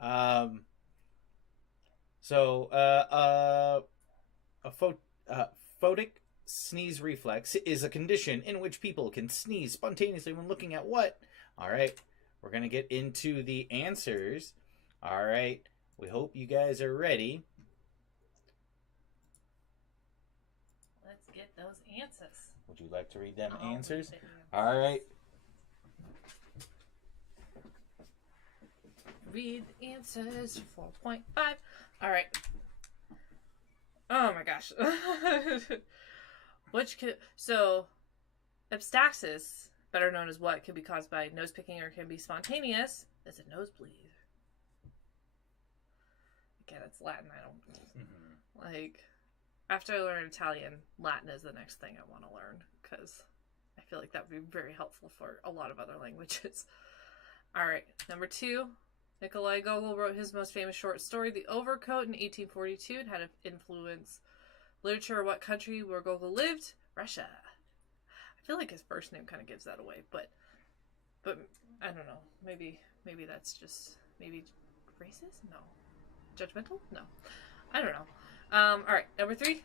A photic sneeze reflex is a condition in which people can sneeze spontaneously when looking at what? All right, we're going to get into the answers. All right, we hope you guys are ready. Let's get those answers. Would you like to read them I'll answers? read All right. Read the answers for 4.5. All right. Oh my gosh. So, abstaxis, better known as what, can be caused by nose picking or can be spontaneous. That's a nosebleed. Again, it's Latin. I don't like. After I learn Italian, Latin is the next thing I want to learn because I feel like that would be very helpful for a lot of other languages. All right, number 2. Nikolai Gogol wrote his most famous short story, The Overcoat, in 1842. It had an influence literature. What country where Gogol lived? Russia. I feel like his first name kind of gives that away, but I don't know. Maybe that's just maybe racist? No. Judgmental? No. I don't know. All right, number 3.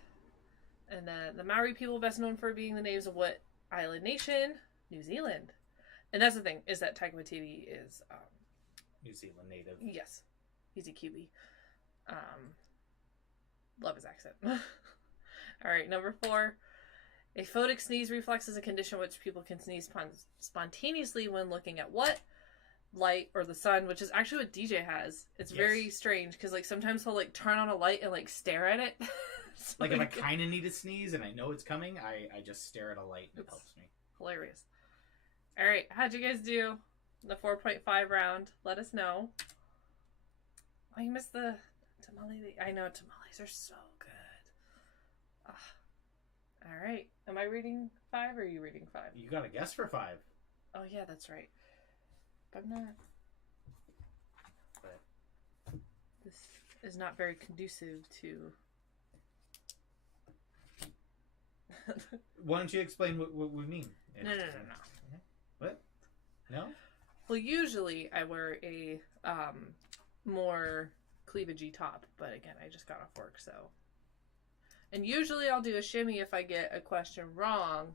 And the Maori people, best known for being the names of what island nation? New Zealand. And that's the thing, is that Taika Waititi is New Zealand native. yes, he's a Kiwi. Love his accent. All right, number 4. A photic sneeze reflex is a condition in which people can sneeze spontaneously when looking at what? Light or the sun, which is actually what DJ has. It's very strange because like sometimes he'll like turn on a light and like stare at it. So, like if I kind of need to sneeze and I know it's coming, I just stare at a light and it helps me. Hilarious. All right, how'd you guys do in the 4.5 round? Let us know. Oh, you missed the tamale. I know tamales are so good. All right, am I reading 5 or are you reading 5? You got a guess for 5. Oh yeah, that's right. I'm not. But this is not very conducive to. Why don't you explain what we mean? No. What? No? Well, usually I wear a more cleavagey top, but again, I just got off work, so. And usually I'll do a shimmy if I get a question wrong,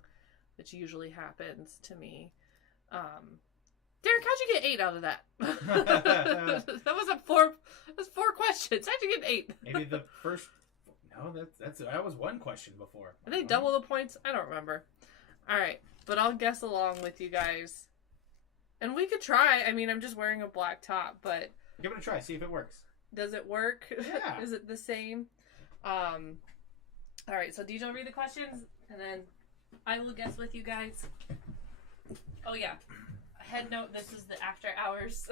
which usually happens to me. Derek, how'd you get 8 out of that? That was 4 questions. How'd you get 8? Maybe the first. No, that was one question before. Did they double the points? I don't remember. All right, but I'll guess along with you guys, and we could try. I mean, I'm just wearing a black top, but give it a try. See if it works. Does it work? Yeah. Is it the same? All right. So DJ will read the questions, and then I will guess with you guys. Oh yeah. Head note, this is the after hours.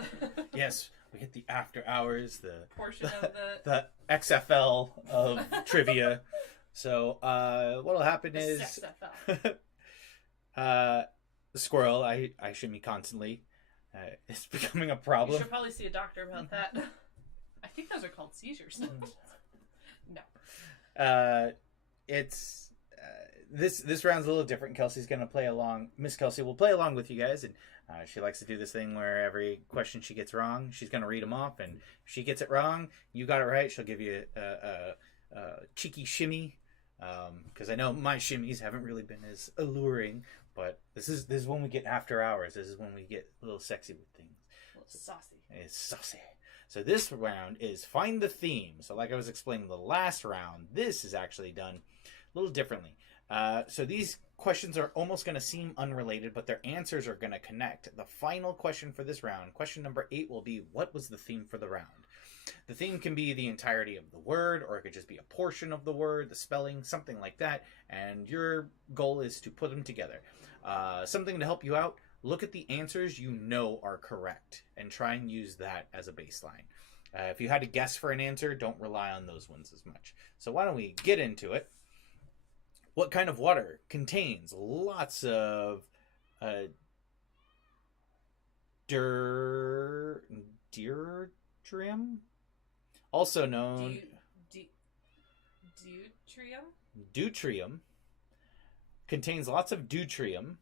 Yes, we hit the after hours, the portion of the XFL of trivia. So what'll happen is the squirrel I shimmy constantly. It's becoming a problem. You should probably see a doctor about that. I think those are called seizures. No. It's this round's a little different. Kelsey's gonna play along. Miss Kelsey will play along with you guys, and she likes to do this thing where every question she gets wrong, she's gonna read them off, and if she gets it wrong, you got it right, she'll give you a cheeky shimmy. Because I know my shimmies haven't really been as alluring, but this is when we get after hours. This is when we get a little sexy with things. A little saucy. It's saucy. So this round is find the theme. So like I was explaining the last round, this is actually done a little differently. So these questions are almost going to seem unrelated, but their answers are going to connect. The final question for this round, question number 8, will be, what was the theme for the round? The theme can be the entirety of the word, or it could just be a portion of the word, the spelling, something like that. And your goal is to put them together. Something to help you out. look at the answers you know are correct and try and use that as a baseline. If you had to guess for an answer, don't rely on those ones as much. So why don't we get into it? What kind of water contains lots of deuterium, also known deuterium, contains lots of deuterium,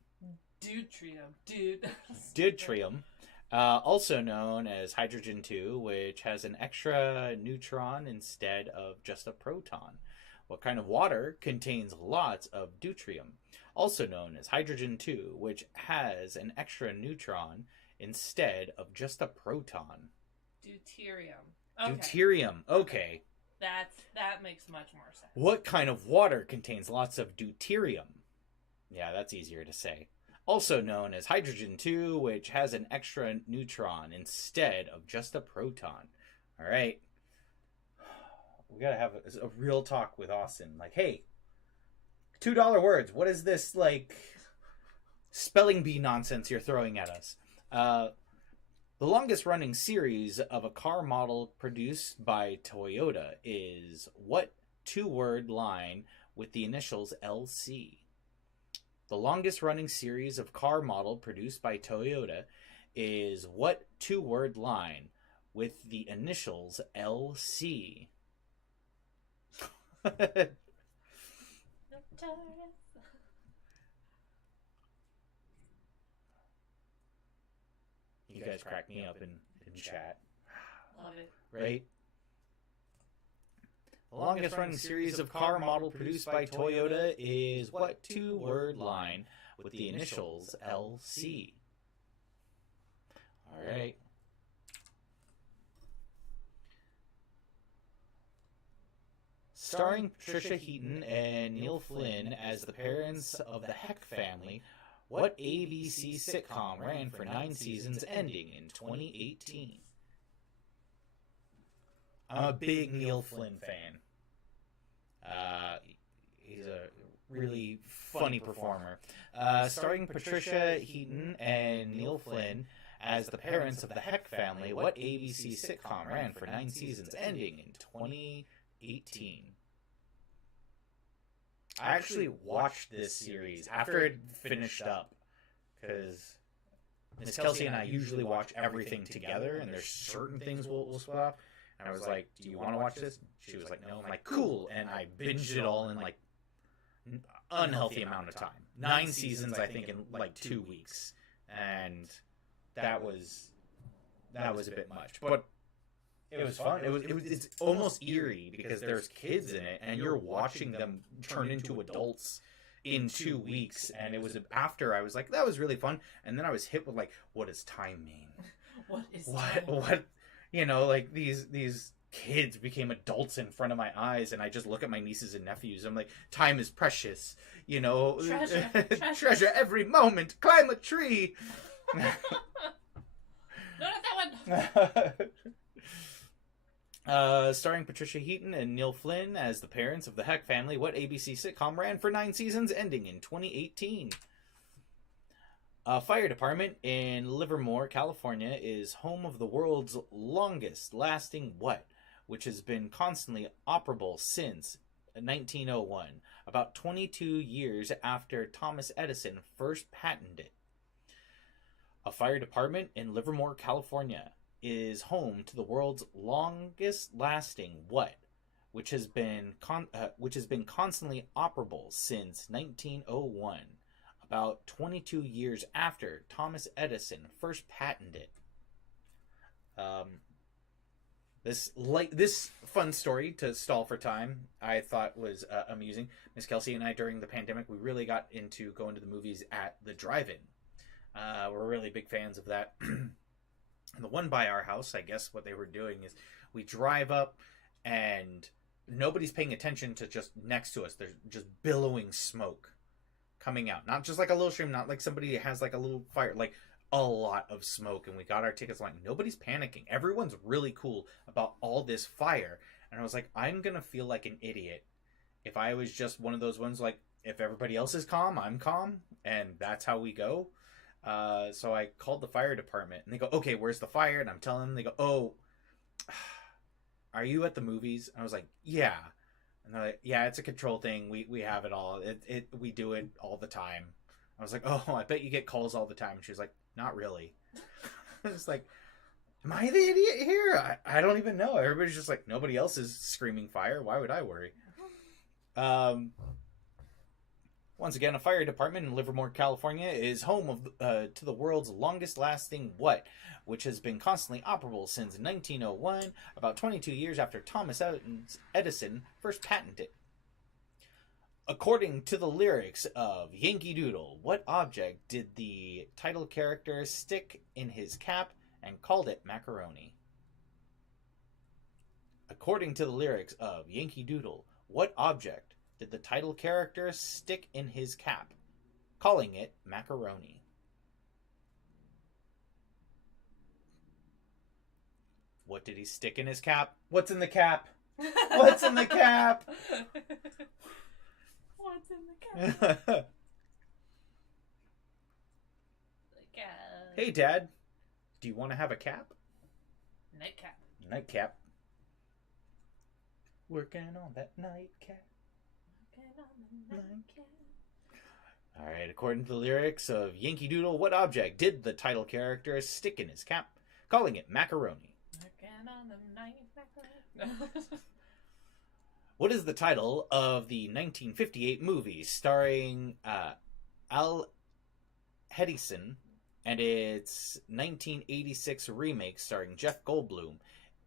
also known as hydrogen 2, which has an extra neutron instead of just a proton. What kind of water contains lots of deuterium, also known as hydrogen 2, which has an extra neutron instead of just a proton? Deuterium. Okay. Deuterium. Okay. That makes much more sense. What kind of water contains lots of deuterium? Yeah, that's easier to say. Also known as hydrogen 2, which has an extra neutron instead of just a proton. All right. We gotta have a real talk with Austin. Like, hey, $2 words. What is this, like, spelling bee nonsense you're throwing at us? The longest running series of a car model produced by Toyota is what two-word line with the initials LC? The longest running series of car model produced by Toyota is what two-word line with the initials LC? You guys crack me up in chat. Love it. Right? The longest running series of car model produced by Toyota is what two-word line with the initials LC? All right. Starring Patricia Heaton and Neil Flynn as the parents of the Heck family, what ABC sitcom ran for 9 seasons ending in 2018? I'm a big Neil Flynn fan. He's a really funny performer. Starring Patricia Heaton and Neil Flynn as the parents of the Heck family, what ABC sitcom ran for 9 seasons ending in 2018? I actually watched this series after it finished up because Miss Kelsey and I usually watch everything together, and there's certain things we'll swap. And I was like, "Do you want to watch this?" She was like, "No." I'm like, "Cool," and I binged it all in like unhealthy amount of time. 9 seasons, I think, in like 2 weeks, and that was a bit much, but it was fun. It's almost eerie because there's kids in it, and you're watching them turn into adults in 2 weeks. And it was after I was like, that was really fun, and then I was hit with like, what does time mean? What? You know, like these kids became adults in front of my eyes, and I just look at my nieces and nephews. I'm like, time is precious. You know, treasure every moment. Climb a tree. No, not that one. Starring Patricia Heaton and Neil Flynn as the parents of the Heck family, what ABC sitcom ran for 9 seasons ending in 2018? A fire department in Livermore, California is home of the world's longest lasting what, which has been constantly operable since 1901, about 22 years after Thomas Edison first patented it. A fire department in Livermore, California is home to the world's longest lasting what, which has been constantly operable since 1901, about 22 years after Thomas Edison first patented it. This fun story to stall for time, I thought was amusing. Miss Kelsey and I, during the pandemic, we really got into going to the movies at the drive-in. We're really big fans of that. The one by our house, I guess what they were doing is we drive up and nobody's paying attention to just next to us. There's just billowing smoke coming out. Not just like a little stream, not like somebody has like a little fire, like a lot of smoke. And we got our tickets like, nobody's panicking. Everyone's really cool about all this fire. And I was like, I'm going to feel like an idiot if I was just one of those ones, like, if everybody else is calm, I'm calm. And that's how we go. So I called the fire department, and they go, "Okay, where's the fire?" And I'm telling them, they go, "Oh, are you at the movies?" And I was like, "Yeah." And they're like, "Yeah, it's a control thing. We have it all. We do it all the time." I was like, "Oh, I bet you get calls all the time." And she was like, "Not really." I was like, "Am I the idiot here? I don't even know." Everybody's just like, nobody else is screaming fire. Why would I worry? Once again, a fire department in Livermore, California is home to the world's longest lasting what, which has been constantly operable since 1901, about 22 years after Thomas Edison first patented it. According to the lyrics of Yankee Doodle, what object did the title character stick in his cap and called it macaroni? According to the lyrics of Yankee Doodle, what object did the title character stick in his cap, calling it macaroni? What did he stick in his cap? What's in the cap? What's in the cap? What's in the cap? Hey, Dad. Do you want to have a cap? Nightcap. Nightcap. Working on that nightcap. Alright, according to the lyrics of Yankee Doodle, what object did the title character stick in his cap, calling it macaroni? What is the title of the 1958 movie starring Al Hedison and its 1986 remake starring Jeff Goldblum,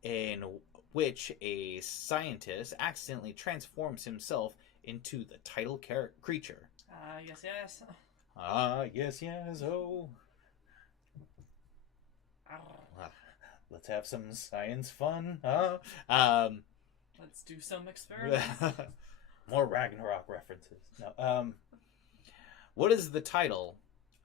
in which a scientist accidentally transforms himself into the title creature? Yes, yes. Yes, yes, oh. Let's have some science fun, huh? Let's do some experiments. More Ragnarok references. No. What is the title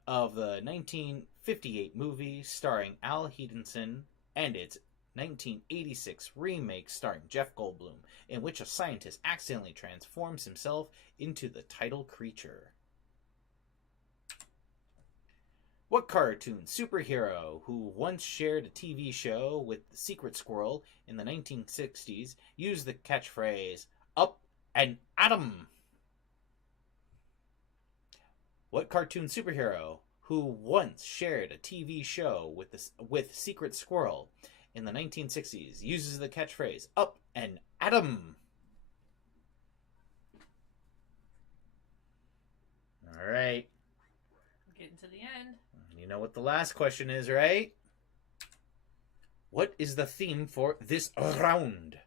of the 1958 movie starring Al Hedison and its 1986 remake starring Jeff Goldblum, in which a scientist accidentally transforms himself into the title creature? What cartoon superhero who once shared a TV show with the Secret Squirrel in the 1960s used the catchphrase, "Up and Atom"? What cartoon superhero who once shared a TV show with Secret Squirrel in the 1960s uses the catchphrase, "Up and Atom"? All right. Getting to the end. You know what the last question is, right? What is the theme for this round?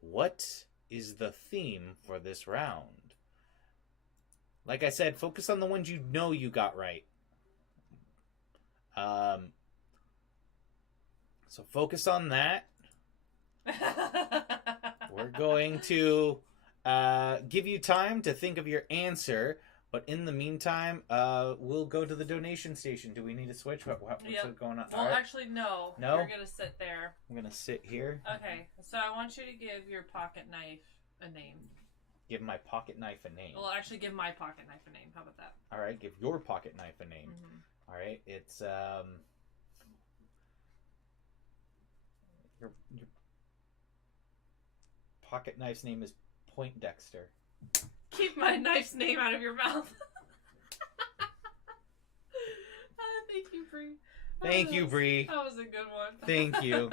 What is the theme for this round? Like I said, focus on the ones you know you got right. So focus on that. We're going to give you time to think of your answer. But in the meantime, we'll go to the donation station. Do we need to switch? What's going on? Well, right. Actually, no. No? You're going to sit there. I'm going to sit here. Okay. So I want you to give your pocket knife a name. Give my pocket knife a name. Well, actually, give my pocket knife a name. How about that? All right. Give your pocket knife a name. Mm-hmm. All right. It's, your pocket knife's name is Point Dexter. Keep my knife's name out of your mouth. Thank you, Bree. Thank you, Bree. That was a good one. Thank you.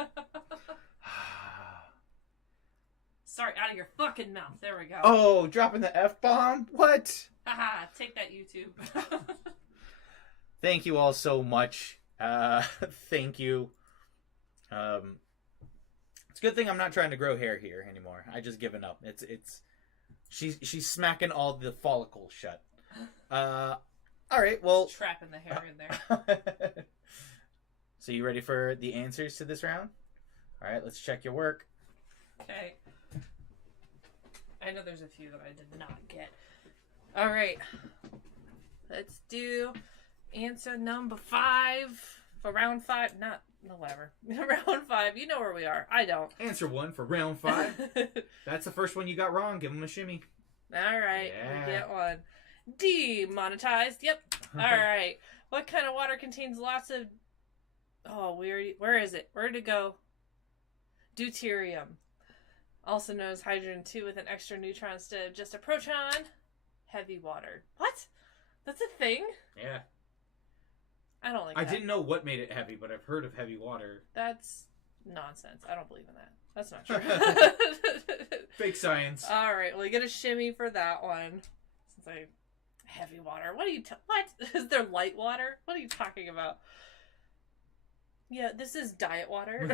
Sorry, out of your fucking mouth. There we go. Oh, dropping the F-bomb? What? Haha, take that, YouTube. Thank you all so much. Thank you. It's a good thing I'm not trying to grow hair here anymore. I just given up. She's smacking all the follicles shut. All right, well, just trapping the hair in there. So you ready for the answers to this round? All right, let's check your work. Okay. I know there's a few that I did not get. All right. Let's do answer number 5 for round 5. Not whatever. Round 5. You know where we are. I don't. Answer 1 for round 5. That's the first one you got wrong. Give him a shimmy. All right. Yeah. We get one. Demonetized. Yep. All right. What kind of water contains lots of... Oh, where is it? Where did it go? Deuterium. Also known as hydrogen 2 with an extra neutron instead of just a proton. Heavy water. What? That's a thing? Yeah. I don't like I that. didn't know what made it heavy, but I've heard of heavy water. That's nonsense. I don't believe in that. That's not true. Fake science. All right, well, you get a shimmy for that one. Since I heavy water. What are you? What is there? Light water? What are you talking about? Yeah, this is diet water.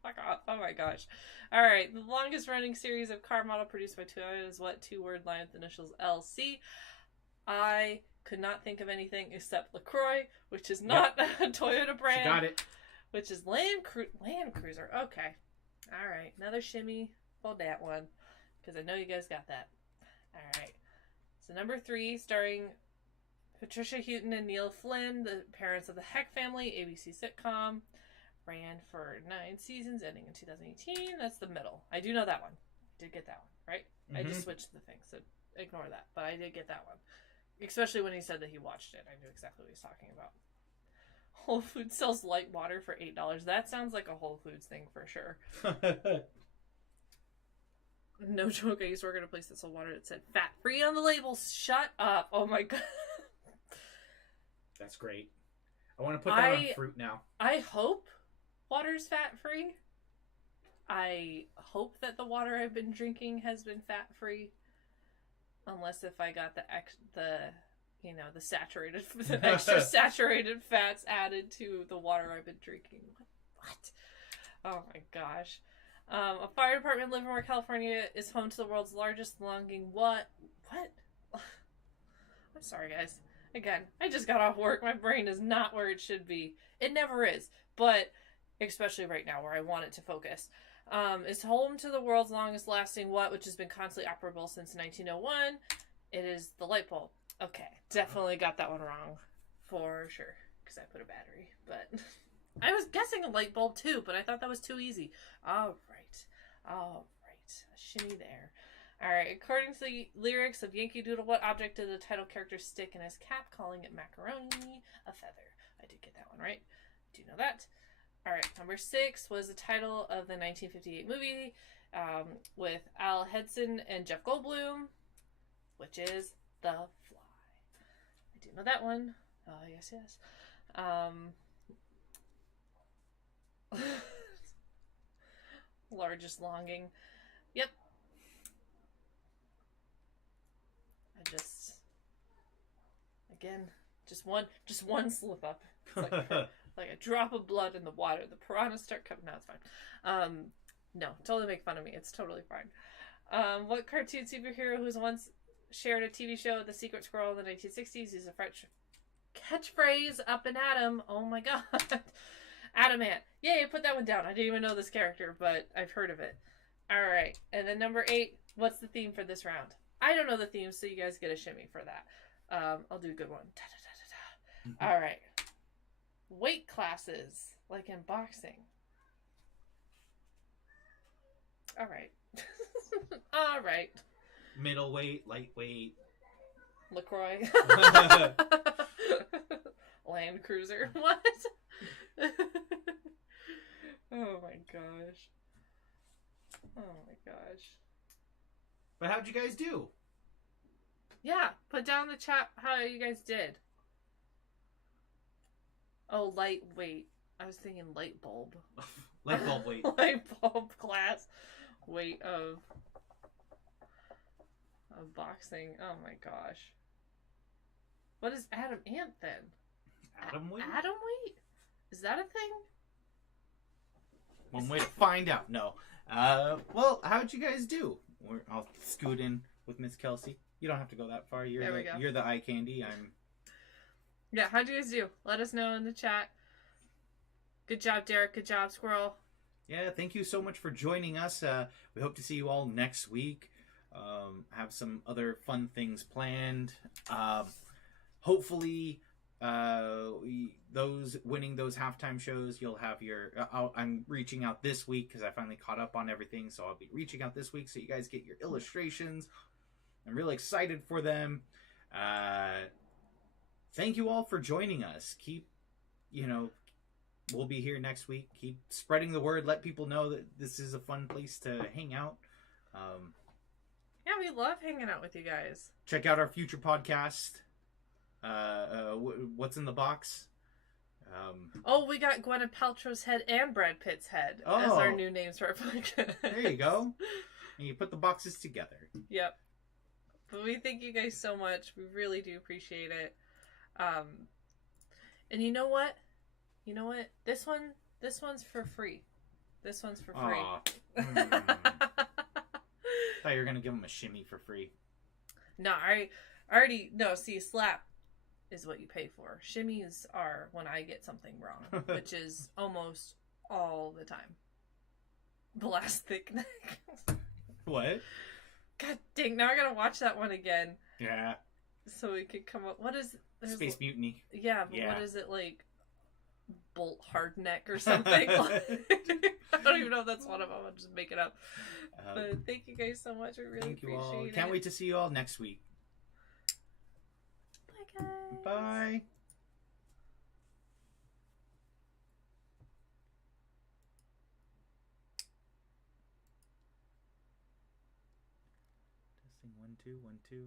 Fuck off! Oh my gosh! All right, the longest running series of car model produced by Toyota is what? 2-word line with initials LC. I could not think of anything except LaCroix, which is not a Toyota brand. She got it. Which is Land Cruiser. Okay. All right. Another shimmy for that one. Because I know you guys got that. All right. So number 3, starring Patricia Houghton and Neil Flynn, the parents of the Heck family, ABC sitcom. Ran for 9 seasons, ending in 2018. That's the middle. I do know that one. Did get that one, right? Mm-hmm. I just switched the thing, so ignore that. But I did get that one. Especially when he said that he watched it. I knew exactly what he was talking about. Whole Foods sells light water for $8. That sounds like a Whole Foods thing for sure. No joke, I used to work at a place that sold water that said fat free on the label. Shut up. Oh my god. That's great. I want to put that on fruit now. I hope water's fat free. I hope that the water I've been drinking has been fat free. Unless if I got the saturated, the extra saturated fats added to the water I've been drinking. What? Oh my gosh. A fire department in Livermore, California is home to the world's largest longing what? I'm sorry, guys. Again, I just got off work. My brain is not where it should be. It never is. But, especially right now where I want it to focus. Is home to the world's longest lasting what, which has been constantly operable since 1901. It is the light bulb. Okay, definitely got that one wrong. For sure. Because I put a battery. But I was guessing a light bulb too, but I thought that was too easy. All right. A shimmy there. All right. According to the lyrics of Yankee Doodle, what object did the title character stick in his cap, calling it macaroni? A feather. I did get that one right. Do you know that? All right. Number 6 was the title of the 1958 movie with Al Hedson and Jeff Goldblum, which is The Fly. I do know that one. Oh, yes. Largest longing. Yep. Just one slip up. It's like a drop of blood in the water. The piranhas start coming. No, it's fine. No, totally make fun of me. It's totally fine. What cartoon superhero who's once shared a TV show with the Secret Squirrel in the 1960s used a French catchphrase, up and Adam. Oh my god. Adamant. Yay, put that one down. I didn't even know this character, but I've heard of it. Alright, and then number 8, what's the theme for this round? I don't know the theme, so you guys get a shimmy for that. I'll do a good one. Alright. Weight classes, like in boxing. Alright. Alright. Middleweight, lightweight. LaCroix. Land Cruiser. What? Oh my gosh. Oh my gosh. But how'd you guys do? Yeah, put down in the chat how you guys did. Oh, lightweight. I was thinking light bulb. Light bulb weight. Light bulb class weight of boxing. Oh my gosh. What is Adam Ant then? Atom weight? Atom weight? Is that a thing? One way to find out. No. Well, how'd you guys do? I'll scoot in with Miss Kelsey. You don't have to go that far. You're the eye candy. Yeah, how'd you guys do? Let us know in the chat. Good job, Derek. Good job, Squirrel. Yeah, thank you so much for joining us. We hope to see you all next week. Have some other fun things planned. Hopefully, those winning those halftime shows, you'll have your... I'm reaching out this week because I finally caught up on everything, so I'll be reaching out this week so you guys get your illustrations. I'm really excited for them. thank you all for joining us. Keep, we'll be here next week. Keep spreading the word. Let people know that this is a fun place to hang out. Yeah, we love hanging out with you guys. Check out our future podcast. What's in the box? We got Gwyneth Paltrow's head and Brad Pitt's head as our new names for our podcast. There you go. And you put the boxes together. Yep. But we thank you guys so much. We really do appreciate it. And you know what? This one's for free. This one's for free. Aw. Thought you were gonna give them a shimmy for free. No, I already no. See, slap is what you pay for. Shimmies are when I get something wrong, which is almost all the time. The last thick neck. What? God dang! Now I gotta watch that one again. Yeah. So we could come up. What is Space Mutiny? Yeah, but Yeah. what is it like? Bolt hard neck or something. I don't even know if that's one of them. I'll just make it up. But thank you guys so much. We really appreciate it. Can't wait to see you all next week. Bye, guys. Bye. Testing 1 2 1 2.